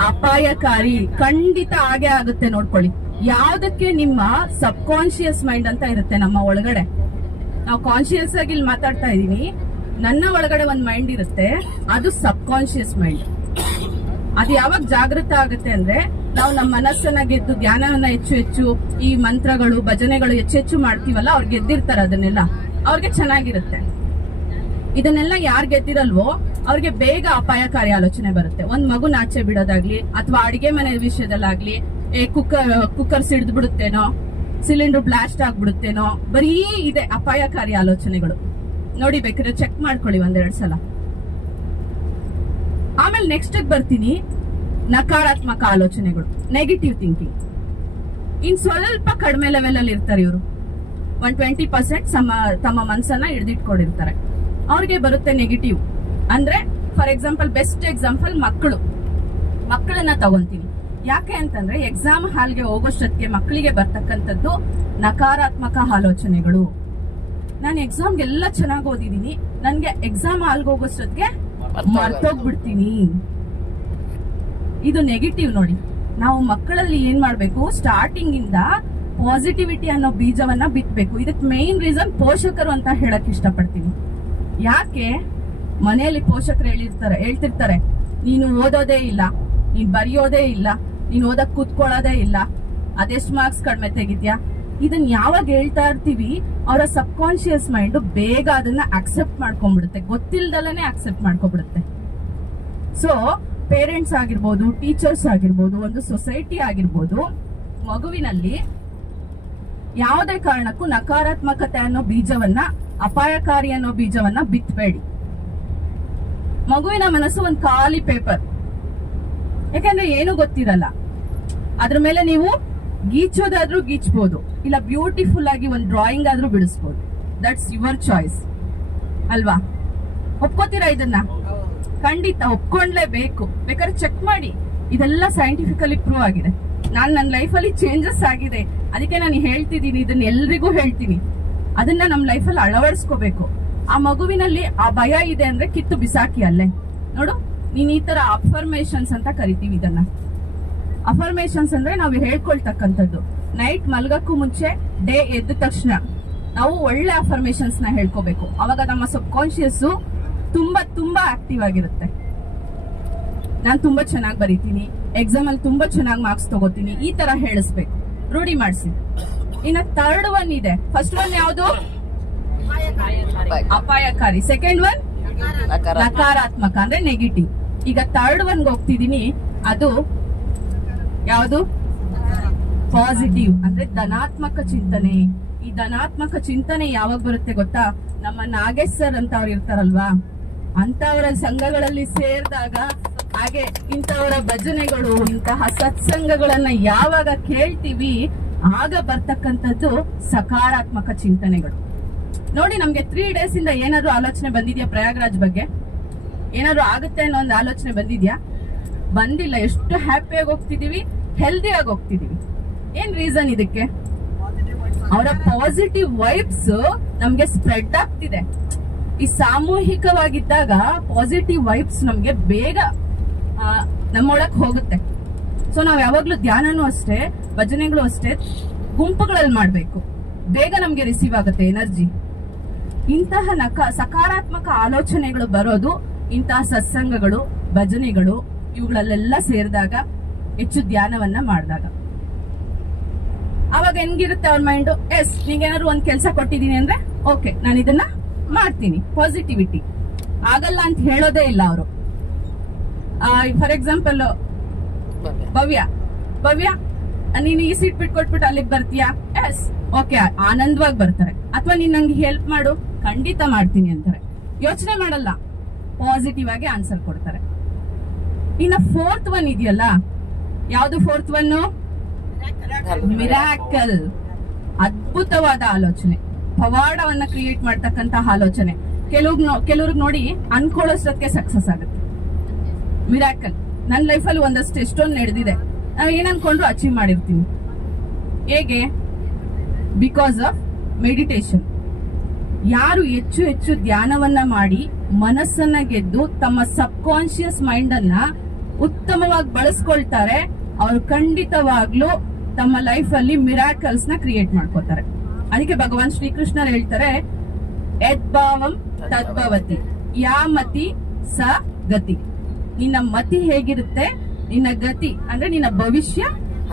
ಅಪಾಯಕಾರಿ. ಖಂಡಿತ ಹಾಗೆ ಆಗುತ್ತೆ, ನೋಡ್ಕೊಳ್ಳಿ. ಯಾವ್ದಕ್ಕೆ? ನಿಮ್ಮ ಸಬ್ ಕಾನ್ಶಿಯಸ್ ಮೈಂಡ್ ಅಂತ ಇರುತ್ತೆ ನಮ್ಮ ಒಳಗಡೆ. ನಾವು ಕಾನ್ಶಿಯಸ್ ಆಗಿ ಇಲ್ಲಿ ಮಾತಾಡ್ತಾ ಇದೀನಿ, ನನ್ನ ಒಳಗಡೆ ಒಂದ್ ಮೈಂಡ್ ಇರುತ್ತೆ, ಅದು ಸಬ್ ಕಾನ್ಶಿಯಸ್ ಮೈಂಡ್. ಅದು ಯಾವಾಗ ಜಾಗೃತ ಆಗುತ್ತೆ ಅಂದ್ರೆ, ನಾವು ನಮ್ಮ ಮನಸ್ಸನ್ನ ಗೆದ್ದು ಧ್ಯಾನವನ್ನ ಹೆಚ್ಚು ಈ ಮಂತ್ರಗಳು ಭಜನೆಗಳು ಹೆಚ್ಚು ಮಾಡ್ತೀವಲ್ಲ, ಅವ್ರು ಗೆದ್ದಿರ್ತಾರೆ ಅದನ್ನೆಲ್ಲ, ಅವ್ರಿಗೆ ಚೆನ್ನಾಗಿರುತ್ತೆ. ಇದನ್ನೆಲ್ಲ ಯಾರು ಗೆದ್ದಿರಲ್ವೋ ಅವ್ರಿಗೆ ಬೇಗ ಅಪಾಯಕಾರಿ ಆಲೋಚನೆ ಬರುತ್ತೆ. ಒಂದ್ ಮಗು ಆಚೆ ಬಿಡೋದಾಗ್ಲಿ, ಅಥವಾ ಅಡಿಗೆ ಮನೆ ವಿಷಯದಲ್ಲಾಗ್ಲಿ, ಕುಕ್ಕರ್ ಸಿಡ್ದು ಬಿಡುತ್ತೇನೋ, ಸಿಲಿಂಡರ್ ಬ್ಲಾಸ್ಟ್ ಆಗ್ಬಿಡುತ್ತೇನೋ, ಬರೀ ಇದೆ ಅಪಾಯಕಾರಿ ಆಲೋಚನೆಗಳು. ನೋಡಿ, ಬೇಕಾದ್ರೆ ಚೆಕ್ ಮಾಡ್ಕೊಳ್ಳಿ 1-2 ಸಲ. ಆಮೇಲೆ ನೆಕ್ಸ್ಟ್ ಬರ್ತೀನಿ, ನಕಾರಾತ್ಮಕ ಆಲೋಚನೆಗಳು, ನೆಗೆಟಿವ್ ಥಿಂಕಿಂಗ್. ಇನ್ ಸ್ವಲ್ಪ ಕಡಿಮೆ ಲೆವೆಲ್ ಅಲ್ಲಿ ಇರ್ತಾರೆ ಇವರು. 120% ತಮ್ಮ ಮನಸ್ಸನ್ನ ಹಿಡಿದಿಟ್ಕೊಂಡಿರ್ತಾರೆ. ಅವ್ರಿಗೆ ಬರುತ್ತೆ ನೆಗೆಟಿವ್. ಅಂದ್ರೆ ಫಾರ್ ಎಕ್ಸಾಂಪಲ್, ಬೆಸ್ಟ್ ಎಕ್ಸಾಂಪಲ್ ಮಕ್ಕಳನ್ನ ತಗೊಂತೀನಿ. ಯಾಕೆ ಅಂತಂದ್ರೆ, ಎಕ್ಸಾಮ್ ಹಾಲ್ಗೆ ಹೋಗೋಷ್ಟೊತ್ತಿಗೆ ಮಕ್ಕಳಿಗೆ ಬರ್ತಕ್ಕಂಥದ್ದು ನಕಾರಾತ್ಮಕ ಆಲೋಚನೆಗಳು. ನಾನು ಎಕ್ಸಾಮ್ಗೆ ಎಲ್ಲ ಚೆನ್ನಾಗಿ ಓದಿದೀನಿ, ನನ್ಗೆ ಎಕ್ಸಾಮ್ ಹಾಲ್ಗೆ ಹೋಗೋಷ್ಟೊತ್ತಿಗೆ ಮರ್ತೋಗ್ಬಿಡ್ತೀನಿ. ಇದು ನೆಗೆಟಿವ್. ನೋಡಿ, ನಾವು ಮಕ್ಕಳಲ್ಲಿ ಏನ್ ಮಾಡ್ಬೇಕು, ಸ್ಟಾರ್ಟಿಂಗ್ ಇಂದ ಪಾಸಿಟಿವಿಟಿ ಅನ್ನೋ ಬೀಜವನ್ನ ಬಿತ್ತಬೇಕು. ಇದಕ್ಕೆ ಮೇನ್ ರೀಸನ್ ಪೋಷಕರು ಅಂತ ಹೇಳಕ್ ಇಷ್ಟಪಡ್ತೀನಿ. ಯಾಕೆ? ಮನೆಯಲ್ಲಿ ಪೋಷಕರು ಹೇಳ್ತಿರ್ತಾರೆ, ನೀನು ಓದೋದೇ ಇಲ್ಲ, ನೀನ್ ಬರೆಯೋದೇ ಇಲ್ಲ, ನೀನ್ ಓದಕ್ ಕೂತ್ಕೊಳ್ಳೋದೇ ಇಲ್ಲ, ಅದೆಷ್ಟು ಮಾರ್ಕ್ಸ್ ಕಡಿಮೆ ತೆಗಿದ್ಯಾ. ಇದನ್ನ ಯಾವಾಗ ಹೇಳ್ತಾ ಇರ್ತೀವಿ, ಅವರ ಸಬ್ ಕಾನ್ಶಿಯಸ್ ಮೈಂಡ್ ಬೇಗ ಅದನ್ನ ಅಕ್ಸೆಪ್ಟ್ ಮಾಡ್ಕೊಂಡ್ಬಿಡುತ್ತೆ, ಗೊತ್ತಿಲ್ದಲೇ ಅಕ್ಸೆಪ್ಟ್ ಮಾಡ್ಕೊಂಡ್ಬಿಡುತ್ತೆ. ಸೊ ಪೇರೆಂಟ್ಸ್ ಆಗಿರ್ಬೋದು, ಟೀಚರ್ಸ್ ಆಗಿರ್ಬೋದು, ಒಂದು ಸೊಸೈಟಿ ಆಗಿರ್ಬೋದು, ಮಗುವಿನಲ್ಲಿ ಯಾವುದೇ ಕಾರಣಕ್ಕೂ ನಕಾರಾತ್ಮಕತೆ ಅನ್ನೋ ಬೀಜವನ್ನ, ಅಪಾಯಕಾರಿ ಅನ್ನೋ ಬೀಜವನ್ನ ಬಿತ್ತಬೇಡಿ. ಮಗುವಿನ ಮನಸ್ಸು ಒಂದು ಖಾಲಿ ಪೇಪರ್. ಯಾಕಂದ್ರೆ ಏನು ಗೊತ್ತಿರಲ್ಲ, ಅದ್ರ ಮೇಲೆ ನೀವು ಗೀಚೋದಾದ್ರೂ ಗೀಚ್ಬೋದು, ಇಲ್ಲ ಬ್ಯೂಟಿಫುಲ್ ಆಗಿ ಒಂದು ಡ್ರಾಯಿಂಗ್ ಆದ್ರೂ ಬಿಡಿಸ್ಬೋದು. ದಟ್ಸ್ ಯುವರ್ ಚಾಯ್ಸ್ ಅಲ್ವಾ? ಒಪ್ಕೋತೀರಾ ಇದನ್ನ? ಖಂಡಿತ ಒಪ್ಕೊಂಡ್ಲೇಬೇಕು. ಬೇಕಾದ್ರೆ ಚೆಕ್ ಮಾಡಿ, ಇದೆಲ್ಲ ಸೈಂಟಿಫಿಕಲಿ ಪ್ರೂವ್ ಆಗಿದೆ. ನನ್ನ ಲೈಫಲ್ಲಿ ಚೇಂಜಸ್ ಆಗಿದೆ, ಅದಕ್ಕೆ ನಾನು ಹೇಳ್ತಿದ್ದೀನಿ, ಇದನ್ನ ಎಲ್ರಿಗೂ ಹೇಳ್ತೀನಿ. ಅದನ್ನ ನಮ್ಮ ಲೈಫಲ್ಲಿ ಅಳವಡಿಸ್ಕೋಬೇಕು. ಆ ಮಗುವಿನಲ್ಲಿ ಆ ಭಯ ಇದೆ ಅಂದ್ರೆ ಕಿತ್ತು ಬಿಸಾಕಿ ಅಲ್ಲೇ. ನೋಡು, ನೀನ್ ಈ ತರ ಅಫರ್ಮೇಶನ್ಸ್ ಅಂತ ಕರಿತೀವಿ ಇದನ್ನ. ಅಫರ್ಮೇಶನ್ಸ್ ಅಂದ್ರೆ ನಾವು ಹೇಳ್ಕೊಳ್ತಕ್ಕಂಥದ್ದು. ನೈಟ್ ಮಲ್ಗಕ್ಕೂ ಮುಂಚೆ, ಡೇ ಎದ್ದ ತಕ್ಷಣ ನಾವು ಒಳ್ಳೆ ಅಫರ್ಮೇಶನ್ಸ್ ನ ಹೇಳ್ಕೋಬೇಕು. ಅವಾಗ ನಮ್ಮ ಸಬ್ ಕಾನ್ಶಿಯಸ್ ತುಂಬಾ ತುಂಬಾ ಆಕ್ಟಿವ್ ಆಗಿರುತ್ತೆ. ನಾನ್ ತುಂಬಾ ಚೆನ್ನಾಗಿ ಬರೀತೀನಿ, ಎಕ್ಸಾಮ್ ಅಲ್ಲಿ ತುಂಬಾ ಚೆನ್ನಾಗಿ ಮಾರ್ಕ್ಸ್ ತಗೋತೀನಿ, ಈ ತರ ಹೇಳಿಸ್ಬೇಕು, ರೂಢಿ ಮಾಡಿಸಿ. ಇನ್ನ ಥರ್ಡ್ ಒನ್ ಇದೆ. ಫಸ್ಟ್ ಒನ್ ಯಾವುದು? ಅಪಾಯಕಾರಿ. ಸೆಕೆಂಡ್ ಒನ್ ನಕಾರಾತ್ಮಕ ಅಂದ್ರೆ ನೆಗೆಟಿವ್. ಈಗ ಥರ್ಡ್ ಒನ್ಗೆ ಹೋಗ್ತಿದೀನಿ. ಅದು ಯಾವುದು? ಪಾಸಿಟಿವ್ ಅಂದ್ರೆ ಧನಾತ್ಮಕ ಚಿಂತನೆ. ಈ ಧನಾತ್ಮಕ ಚಿಂತನೆ ಯಾವಾಗ ಬರುತ್ತೆ ಗೊತ್ತಾ? ನಮ್ಮ ನಾಗೇಶ್ ಸರ್ ಅಂತ ಅವ್ರು ಇರ್ತಾರಲ್ವಾ, ಅಂತವರ ಸಂಘಗಳಲ್ಲಿ ಸೇರಿದಾಗ, ಹಾಗೆ ಇಂಥವರ ಭಜನೆಗಳು, ಇಂತಹ ಸತ್ಸಂಗಗಳನ್ನ ಯಾವಾಗ ಕೇಳ್ತೀವಿ ಆಗ ಬರ್ತಕ್ಕಂಥದ್ದು ಸಕಾರಾತ್ಮಕ ಚಿಂತನೆಗಳು. ನೋಡಿ, ನಮ್ಗೆ 3 days ಇಂದ ಏನಾದ್ರು ಆಲೋಚನೆ ಬಂದಿದ್ಯಾ ಪ್ರಯಾಗ್ರಾಜ್ ಬಗ್ಗೆ? ಏನಾದ್ರು ಆಗುತ್ತೆ ಅನ್ನೋ ಒಂದು ಆಲೋಚನೆ ಬಂದಿದ್ಯಾ? ಬಂದಿಲ್ಲ. ಎಷ್ಟು ಹ್ಯಾಪಿಯಾಗಿ ಹೋಗ್ತಿದೀವಿ, ಹೆಲ್ದಿಯಾಗಿ ಹೋಗ್ತಿದೀವಿ. ಏನ್ ರೀಸನ್ ಇದಕ್ಕೆ? ಅವರ ಪಾಸಿಟಿವ್ ವೈಬ್ಸ್ ನಮ್ಗೆ ಸ್ಪ್ರೆಡ್ ಆಗ್ತಿದೆ. ಈ ಸಾಮೂಹಿಕವಾಗಿದ್ದಾಗ ಪಾಸಿಟಿವ್ ವೈಬ್ಸ್ ನಮ್ಗೆ ಬೇಗ ನಮ್ಮೊಳಕ್ ಹೋಗುತ್ತೆ. ಸೊ ನಾವ್ ಯಾವಾಗ್ಲೂ ಧ್ಯಾನನೂ ಅಷ್ಟೇ, ಭಜನೆಗಳು ಅಷ್ಟೇ ಗುಂಪುಗಳಲ್ಲಿ ಮಾಡ್ಬೇಕು. ಬೇಗ ನಮ್ಗೆ ರಿಸೀವ್ ಆಗುತ್ತೆ ಎನರ್ಜಿ. ಇಂತಹ ಸಕಾರಾತ್ಮಕ ಆಲೋಚನೆಗಳು ಬರೋದು ಇಂತಹ ಸತ್ಸಂಗಗಳು, ಭಜನೆಗಳು ಇವುಗಳಲ್ಲೆಲ್ಲ ಸೇರಿದಾಗ, ಹೆಚ್ಚು ಧ್ಯಾನವನ್ನ ಮಾಡಿದಾಗ. ಅವಾಗ ಹೆಂಗಿರುತ್ತೆ ಅವ್ರ ಮೈಂಡ್? ಎಸ್, ನಿಂಗೇನಾದ್ರು ಒಂದ್ ಕೆಲಸ ಕೊಟ್ಟಿದೀನಿ ಅಂದ್ರೆ ಓಕೆ, ನಾನು ಇದನ್ನ ಮಾಡ್ತೀನಿ. ಪಾಸಿಟಿವಿಟಿ. ಆಗಲ್ಲ ಅಂತ ಹೇಳೋದೇ ಇಲ್ಲ ಅವರು. ಫಾರ್ ಎಕ್ಸಾಂಪಲ್, ಭವ್ಯ ನೀನು ಈ ಸೀಟ್ ಬಿಟ್ಕೊಟ್ಬಿಟ್ಟು ಅಲ್ಲಿಗೆ ಬರ್ತೀಯಾ? ಎಸ್, ಓಕೆ, ಆನಂದವಾಗಿ ಬರ್ತಾರೆ. ಅಥವಾ ನೀನ್ ನಂಗೆ ಹೆಲ್ಪ್ ಮಾಡು, ಖಂಡಿತ ಮಾಡ್ತೀನಿ ಅಂತಾರೆ. ಯೋಚನೆ ಮಾಡಲ್ಲ, ಪಾಸಿಟಿವ್ ಆಗಿ ಆನ್ಸರ್ ಕೊಡ್ತಾರೆ. ಇನ್ನ 4th ಒನ್ ಇದೆಯಲ್ಲ, ಯಾವ್ದು 4th ಒನ್? ಮಿರಾಕಲ್. ಅದ್ಭುತವಾದ ಆಲೋಚನೆ, ಪವಾಡವನ್ನ ಕ್ರಿಯೇಟ್ ಮಾಡ್ತಕ್ಕಂತಹ ಆಲೋಚನೆ. ಕೆಲವ್ರಿಗೆ ನೋಡಿ ಅನ್ಕೊಳ್ಳೋಷ್ಟಕ್ಕೆ ಸಕ್ಸಸ್ ಆಗುತ್ತೆ. ಮಿರಾಕಲ್. ನನ್ನ ಲೈಫಲ್ಲಿ ಒಂದಷ್ಟು ಎಷ್ಟೊಂದು ನಡೆದಿದೆ. ನಾವು ಏನ್ ಅನ್ಕೊಂಡ್ರು ಅಚೀವ್ ಮಾಡಿರ್ತೀವಿ. ಹೇಗೆ? Because of meditation. ಯಾರು ಹೆಚ್ಚು ಹೆಚ್ಚು ಧ್ಯಾನವನ್ನ ಮಾಡಿ ಮನಸ್ಸನ್ನ ಗೆದ್ದು ತಮ್ಮ ಸಬ್ ಕಾನ್ಶಿಯಸ್ ಮೈಂಡ್ ಅನ್ನ ಉತ್ತಮವಾಗಿ ಬಳಸ್ಕೊಳ್ತಾರೆ, ಅವರು ಖಂಡಿತವಾಗ್ಲೂ ತಮ್ಮ ಲೈಫ್ ಅಲ್ಲಿ ಮಿರಾಕಲ್ಸ್ ನ ಕ್ರಿಯೇಟ್ ಮಾಡ್ಕೋತಾರೆ. ಅದಕ್ಕೆ ಭಗವಾನ್ ಶ್ರೀಕೃಷ್ಣರು ಹೇಳ್ತಾರೆ, ಯದ್ಭಾವಂ ತದ್ಭವತಿ, ಯಾ ಮತಿ ಸ ಗತಿ. ನಿನ್ನ ಮತಿ ಹೇಗಿರುತ್ತೆ, ನಿನ್ನ ಗತಿ ಅಂದ್ರೆ ನಿನ್ನ ಭವಿಷ್ಯ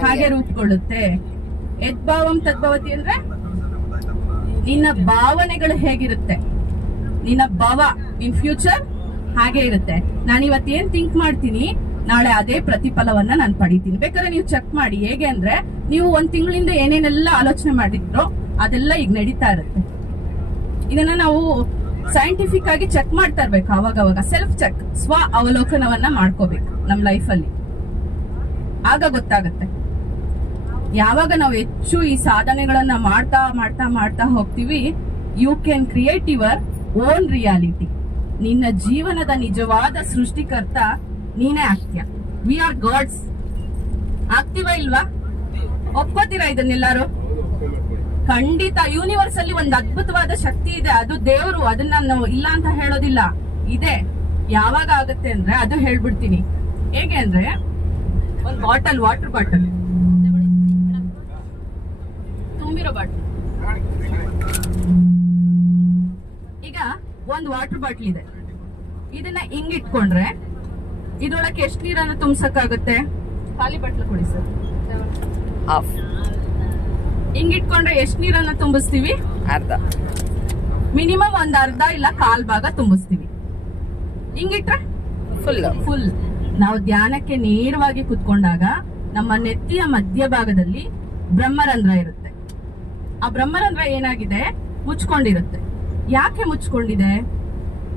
ಹಾಗೆ ರೂಪುಗೊಳ್ಳುತ್ತೆ. ಯದ್ಭಾವಂ ತದ್ಭವತಿ ಅಂದ್ರೆ ನಿನ್ನ ಭಾವನೆಗಳು ಹೇಗಿರುತ್ತೆ, ನಿನ್ನ ಭಾವ, ನಿನ್ ಫ್ಯೂಚರ್ ಹಾಗೆ ಇರುತ್ತೆ. ನಾನು ಇವತ್ತು ಏನ್ ಥಿಂಕ್ ಮಾಡ್ತೀನಿ, ನಾಳೆ ಅದೇ ಪ್ರತಿಫಲವನ್ನ ನಾನು ಪಡಿತೀನಿ. ಬೇಕಾದ್ರೆ ನೀವು ಚೆಕ್ ಮಾಡಿ. ಹೇಗೆ ಅಂದ್ರೆ, ನೀವು 1 ತಿಂಗಳಿಂದ ಏನೇನೆಲ್ಲ ಆಲೋಚನೆ ಮಾಡಿದ್ರೋ ಅದೆಲ್ಲ ಈಗ ನಡೀತಾ ಇರುತ್ತೆ. ಇದನ್ನ ನಾವು ಸೈಂಟಿಫಿಕ್ ಆಗಿ ಚೆಕ್ ಮಾಡ್ತಾ ಇರ್ಬೇಕು. ಅವಾಗವಾಗ ಸೆಲ್ಫ್ ಚೆಕ್, ಸ್ವ ಅವಲೋಕನವನ್ನ ಮಾಡ್ಕೋಬೇಕು ನಮ್ಮ ಲೈಫ್ ಅಲ್ಲಿ. ಆಗ ಗೊತ್ತಾಗತ್ತೆ. ಯಾವಾಗ ನಾವು ಹೆಚ್ಚು ಈ ಸಾಧನೆಗಳನ್ನ ಮಾಡ್ತಾ ಮಾಡ್ತಾ ಮಾಡ್ತಾ ಹೋಗ್ತೀವಿ, you can create your own reality. ನಿನ್ನ ಜೀವನದ ನಿಜವಾದ ಸೃಷ್ಟಿಕರ್ತ ನೀನೇ ಆಗ್ತೀಯ. We are gods. ಆಗ್ತೀವಾ ಇಲ್ವಾ? ಒಪ್ಕೋತೀರಾ ಇದನ್ನೆಲ್ಲಾರು? ಖಂಡಿತ. ಯೂನಿವರ್ಸ್ ಅಲ್ಲಿ ಒಂದು ಅದ್ಭುತವಾದ ಶಕ್ತಿ ಇದೆ, ಅದು ದೇವರು. ಅದನ್ನ ನಾವು ಇಲ್ಲ ಅಂತ ಹೇಳೋದಿಲ್ಲ, ಇದೆ. ಯಾವಾಗ ಆಗುತ್ತೆ ಅಂದ್ರೆ ಅದು ಹೇಳ್ಬಿಡ್ತೀನಿ. ಹೇಗೆ ಅಂದ್ರೆ, ಒಂದು ಬಾಟಲ್, ವಾಟರ್ ಬಾಟಲ್, ತುಂಬಿರೋ ಬಾಟಲ್. ಈಗ ಒಂದು ವಾಟರ್ ಬಾಟಲ್ ಇದೆ. ಇದನ್ನ ಹಿಂಗ್ ಇಟ್ಕೊಂಡ್ರೆ ಇದ್ರೊಳಕ್ಕೆ ಎಷ್ಟು ನೀರನ್ನು ತುಂಬಿಸಕ್ಕಾಗುತ್ತೆ? ಖಾಲಿ ಬಾಟ್ಲು ಕೊಡಿ ಸರ್. ಹಿಂಗ್ ಇಟ್ಕೊಂಡ್ರೆ ಎಷ್ಟು ನೀರನ್ನ ತುಂಬಿಸ್ತೀವಿ? ಅರ್ಧ. ಮಿನಿಮಮ್ ಒಂದ್ ಅರ್ಧ ಇಲ್ಲ ಕಾಲ್ ಭಾಗ ತುಂಬಿಸ್ತೀವಿ. ಹಿಂಗಿಟ್ರೆ ಫುಲ್. ನಾವು ಧ್ಯಾನಕ್ಕೆ ನೇರವಾಗಿ ಕುತ್ಕೊಂಡಾಗ ನಮ್ಮ ನೆತ್ತಿಯ ಮಧ್ಯಭಾಗದಲ್ಲಿ ಬ್ರಹ್ಮರಂಧ್ರ ಇರುತ್ತೆ. ಆ ಬ್ರಹ್ಮರಂಧ್ರ ಏನಾಗಿದೆ? ಮುಚ್ಕೊಂಡಿರುತ್ತೆ. ಯಾಕೆ ಮುಚ್ಕೊಂಡಿದೆ?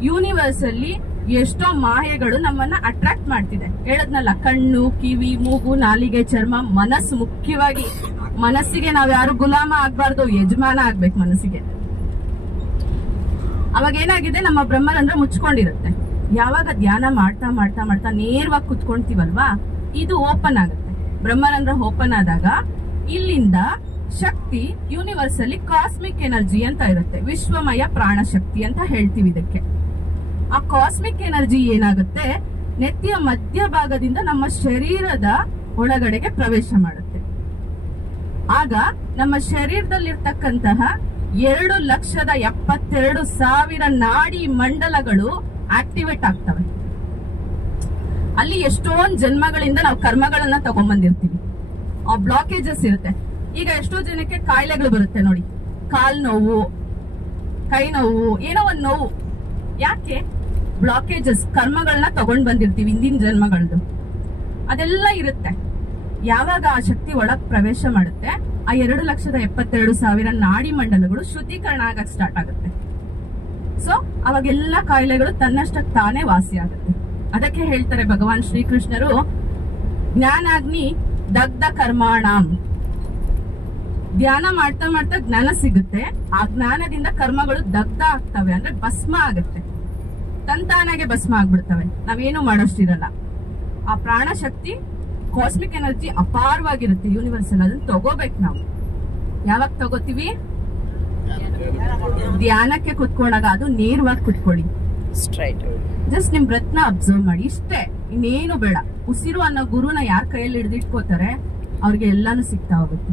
ಯೂನಿವರ್ಸ್ ಅಲ್ಲಿ ಎಷ್ಟೋ ಮಾಯೆಗಳು ನಮ್ಮನ್ನ ಅಟ್ರಾಕ್ಟ್ ಮಾಡ್ತಿದೆ. ಹೇಳದ್ನಲ್ಲ, ಕಣ್ಣು, ಕಿವಿ, ಮೂಗು, ನಾಲಿಗೆ, ಚರ್ಮ, ಮನಸ್ಸು. ಮುಖ್ಯವಾಗಿ ಮನಸ್ಸಿಗೆ ನಾವ್ ಯಾರು ಗುಲಾಮ ಆಗ್ಬಾರ್ದು, ಯಜಮಾನ ಆಗ್ಬೇಕು ಮನಸ್ಸಿಗೆ. ಅವಾಗ ಏನಾಗಿದೆ, ನಮ್ಮ ಬ್ರಹ್ಮರಂಧ್ರ ಮುಚ್ಕೊಂಡಿರುತ್ತೆ. ಯಾವಾಗ ಧ್ಯಾನ ಮಾಡ್ತಾ ಮಾಡ್ತಾ ಮಾಡ್ತಾ ನೇರವಾಗಿ ಕುತ್ಕೊಂತೀವಲ್ವಾ, ಇದು ಓಪನ್ ಆಗುತ್ತೆ. ಬ್ರಹ್ಮರಂಧ್ರ ಓಪನ್ ಆದಾಗ ಇಲ್ಲಿಂದ ಶಕ್ತಿ ಯೂನಿವರ್ಸಲ್ಲಿ ಕಾಸ್ಮಿಕ್ ಎನರ್ಜಿ ಅಂತ ಇರುತ್ತೆ, ವಿಶ್ವಮಯ ಪ್ರಾಣ ಶಕ್ತಿ ಅಂತ ಹೇಳ್ತೀವಿ ಇದಕ್ಕೆ. ಆ ಕಾಸ್ಮಿಕ್ ಎನರ್ಜಿ ಏನಾಗುತ್ತೆ, ನೆತ್ತಿಯ ಮಧ್ಯಭಾಗದಿಂದ ನಮ್ಮ ಶರೀರದ ಒಳಗಡೆಗೆ ಪ್ರವೇಶ ಮಾಡುತ್ತೆ. ಆಗ ನಮ್ಮ ಶರೀರದಲ್ಲಿರ್ತಕ್ಕಂತಹ 2,72,000 ನಾಡಿ ಮಂಡಲಗಳು ಆಕ್ಟಿವೇಟ್ ಆಗ್ತವೆ. ಅಲ್ಲಿ ಎಷ್ಟೊಂದು ಜನ್ಮಗಳಿಂದ ನಾವು ಕರ್ಮಗಳನ್ನ ತಗೊಂಡ್ಬಂದಿರ್ತೀವಿ. ಆ ಬ್ಲಾಕೇಜಸ್ ಇರುತ್ತೆ. ಈಗ ಎಷ್ಟೋ ಜನಕ್ಕೆ ಕಾಯಿಲೆಗಳು ಬರುತ್ತೆ ನೋಡಿ, ಕಾಲ್ ನೋವು, ಕೈ ನೋವು, ಏನೋ ಒಂದ್ ನೋವು. ಯಾಕೆ? ಬ್ಲಾಕೇಜಸ್, ಕರ್ಮಗಳನ್ನ ತಗೊಂಡ್ ಬಂದಿರ್ತೀವಿ ಹಿಂದಿನ ಜನ್ಮಗಳದ್ದು. ಅದೆಲ್ಲ ಇರುತ್ತೆ. ಯಾವಾಗ ಆ ಶಕ್ತಿ ಒಳಗ್ ಪ್ರವೇಶ ಮಾಡುತ್ತೆ, ಆ 2,72,000 ನಾಡಿ ಮಂಡಲಗಳು ಶುದ್ಧೀಕರಣ ಆಗಕ್ ಸ್ಟಾರ್ಟ್ ಆಗುತ್ತೆ. ಸೊ ಅವಾಗೆಲ್ಲ ಕಾಯಿಲೆಗಳು ತನ್ನಷ್ಟಕ್ಕೆ ತಾನೇ ವಾಸಿ ಆಗುತ್ತೆ. ಅದಕ್ಕೆ ಹೇಳ್ತಾರೆ ಭಗವಾನ್ ಶ್ರೀಕೃಷ್ಣರು, ಜ್ಞಾನಾಗ್ನಿ ದಗ್ಧ ಕರ್ಮಾಣಂ. ಧ್ಯಾನ ಮಾಡ್ತಾ ಮಾಡ್ತಾ ಜ್ಞಾನ ಸಿಗುತ್ತೆ. ಆ ಜ್ಞಾನದಿಂದ ಕರ್ಮಗಳು ದಗ್ಧ ಆಗ್ತವೆ, ಅಂದ್ರೆ ಭಸ್ಮ ಆಗುತ್ತೆ, ತಂತಾನಾಗೆ ಭಸ್ಮ ಆಗ್ಬಿಡ್ತವೆ. ನಾವೇನು ಮಾಡೋಷ್ಟಿರಲ್ಲ. ಆ ಪ್ರಾಣ ಶಕ್ತಿ, ಕಾಸ್ಮಿಕ್ ಎನರ್ಜಿ ಅಪಾರವಾಗಿರುತ್ತೆ ಯೂನಿವರ್ಸಲ್. ಅದನ್ನ ತಗೋಬೇಕು ನಾವು. ಯಾವಾಗ ತಗೋತೀವಿ? ಧ್ಯಾನಕ್ಕೆ ಕುತ್ಕೊಂಡಾಗ. ಅದು ನೇರವಾಗಿ ಕುತ್ಕೊಳ್ಳಿ, ಜಸ್ಟ್ ನಿಮ್ ಬ್ರೆತ್ನ ಅಬ್ಸರ್ವ್ ಮಾಡಿ, ಇಷ್ಟೇ, ಇನ್ನೇನು ಬೇಡ. ಉಸಿರು ಅನ್ನೋ ಗುರುನ ಯಾರ ಕೈಯಲ್ಲಿ ಹಿಡಿದಿಟ್ಕೋತಾರೆ ಅವ್ರಿಗೆ ಎಲ್ಲಾನು ಸಿಗ್ತಾ ಹೋಗುತ್ತೆ.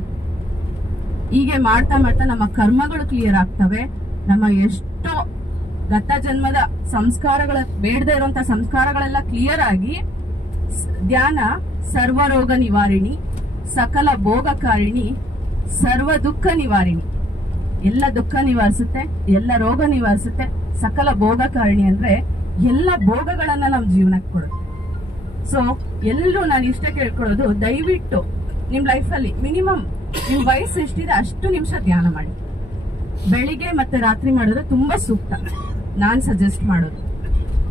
ಹೀಗೆ ಮಾಡ್ತಾ ಮಾಡ್ತಾ ನಮ್ಮ ಕರ್ಮಗಳು ಕ್ಲಿಯರ್ ಆಗ್ತವೆ. ನಮ್ಮ ಎಷ್ಟೋ ಗತ ಜನ್ಮದ ಸಂಸ್ಕಾರಗಳ, ಬೇಡದೇ ಇರುವಂತ ಸಂಸ್ಕಾರಗಳೆಲ್ಲ ಕ್ಲಿಯರ್ ಆಗಿ, ಧ್ಯಾನ ಸರ್ವರೋಗ ನಿವಾರಿಣಿ, ಸಕಲ ಭೋಗಕಾರಿಣಿ, ಸರ್ವ ದುಃಖ ನಿವಾರಿಣಿ. ಎಲ್ಲ ದುಃಖ ನಿವಾರಿಸುತ್ತೆ, ಎಲ್ಲ ರೋಗ ನಿವಾರಿಸುತ್ತೆ. ಸಕಲ ಭೋಗಕಾರಿಣಿ ಅಂದ್ರೆ ಎಲ್ಲ ಭೋಗಗಳನ್ನ ನಮ್ ಜೀವನಕ್ಕೆ ಕೊಡುತ್ತೆ. ಸೊ ಎಲ್ಲರೂ ನಾನು ಇಷ್ಟೇ ಕೇಳ್ಕೊಳ್ಳೋದು, ದಯವಿಟ್ಟು ನಿಮ್ ಲೈಫಲ್ಲಿ ಮಿನಿಮಮ್ ನಿಮ್ ವಯಸ್ಸು ಎಷ್ಟಿದೆ ಅಷ್ಟು ನಿಮಿಷ ಧ್ಯಾನ ಮಾಡಿ. ಬೆಳಿಗ್ಗೆ ಮತ್ತೆ ರಾತ್ರಿ ಮಾಡಿದ್ರೆ ತುಂಬಾ ಸೂಕ್ತ. ನಾನ್ ಸಜೆಸ್ಟ್ ಮಾಡೋದು.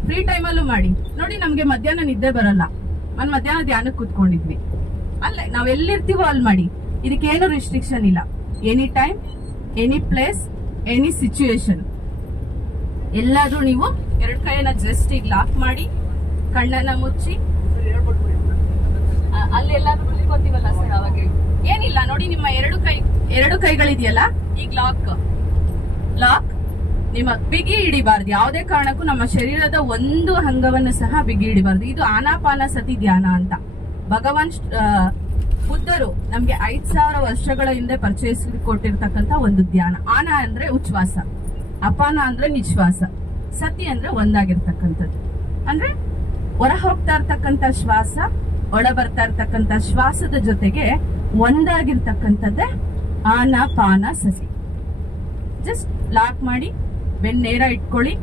ಫ್ರೀ ಟೈಮಲ್ಲೂ ಮಾಡಿ ನೋಡಿ. ನಮ್ಗೆ ಮಧ್ಯಾಹ್ನ ನಿದ್ದೆ ಬರಲ್ಲ, ನಾನು ಮಧ್ಯಾಹ್ನ ಧ್ಯಾನಕ್ಕೆ ಕೂತ್ಕೊಂಡಿದ್ವಿ. ಅಲ್ಲೇ ನಾವ್ ಎಲ್ಲಿರ್ತೀವೋ ಅಲ್ಲಿ ಮಾಡಿ. ಇದಕ್ಕೇನು ರಿಸ್ಟ್ರಿಕ್ಷನ್ ಇಲ್ಲ. Any time, any place, any situation. ಎಲ್ಲಾದ್ರೂ ನೀವು 2 ಕೈಯನ್ನ ಜಸ್ಟ್ ಈಗ ಲಾಕ್ ಮಾಡಿ, ಕಣ್ಣನ್ನ ಮುಚ್ಚಿ, ಅಲ್ಲಿ ಎಲ್ಲಾದ್ರೂ ಕುತ್ಕೋತೀವಲ್ಲ ಸರ್, ಅವಾಗ ಏನಿಲ್ಲ ನೋಡಿ, ನಿಮ್ಮ 2 ಕೈಗಳಿದೆಯಲ್ಲ, ಈಗ ಲಾಕ್. ನಿಮ್ಮ ಬಿಗಿ ಹಿಡಿಬಾರ್ದು. ಯಾವುದೇ ಕಾರಣಕ್ಕೂ ನಮ್ಮ ಶರೀರದ ಒಂದು ಅಂಗವನ್ನು ಸಹ ಬಿಗಿ ಹಿಡಿಬಾರ್ದು. ಇದು ಆನಾಪಾನ ಸತಿ ಧ್ಯಾನ ಅಂತ ಭಗವಾನ್ ಬುದ್ಧರು ನಮ್ಗೆ 5,000 ವರ್ಷಗಳ ಹಿಂದೆ ಪರಿಚಯಿಸಿಕೊಟ್ಟಿರ್ತಕ್ಕಂಥ ಒಂದು ಧ್ಯಾನ. ಆನ ಅಂದ್ರೆ ಉಚ್ಛ್ವಾಸ, ಅಪಾನ ಅಂದ್ರೆ ನಿಶ್ವಾಸ, ಸತಿ ಅಂದ್ರೆ ಒಂದಾಗಿರ್ತಕ್ಕಂಥದ್ದು. ಅಂದ್ರೆ ಹೊರ ಹೋಗ್ತಾ ಇರ್ತಕ್ಕಂಥ ಶ್ವಾಸ, ಒಳ ಬರ್ತಾ ಇರ್ತಕ್ಕಂಥ ಶ್ವಾಸದ ಜೊತೆಗೆ ಒಂದಾಗಿರ್ತಕ್ಕಂಥದ್ದೇ ಆನಾಪಾನ ಸತಿ. ಜಸ್ಟ್ ಲಾಕ್ ಮಾಡಿ, ಬೆನ್ನೇರ ಇಟ್ಕೊಳ್ಳಿ.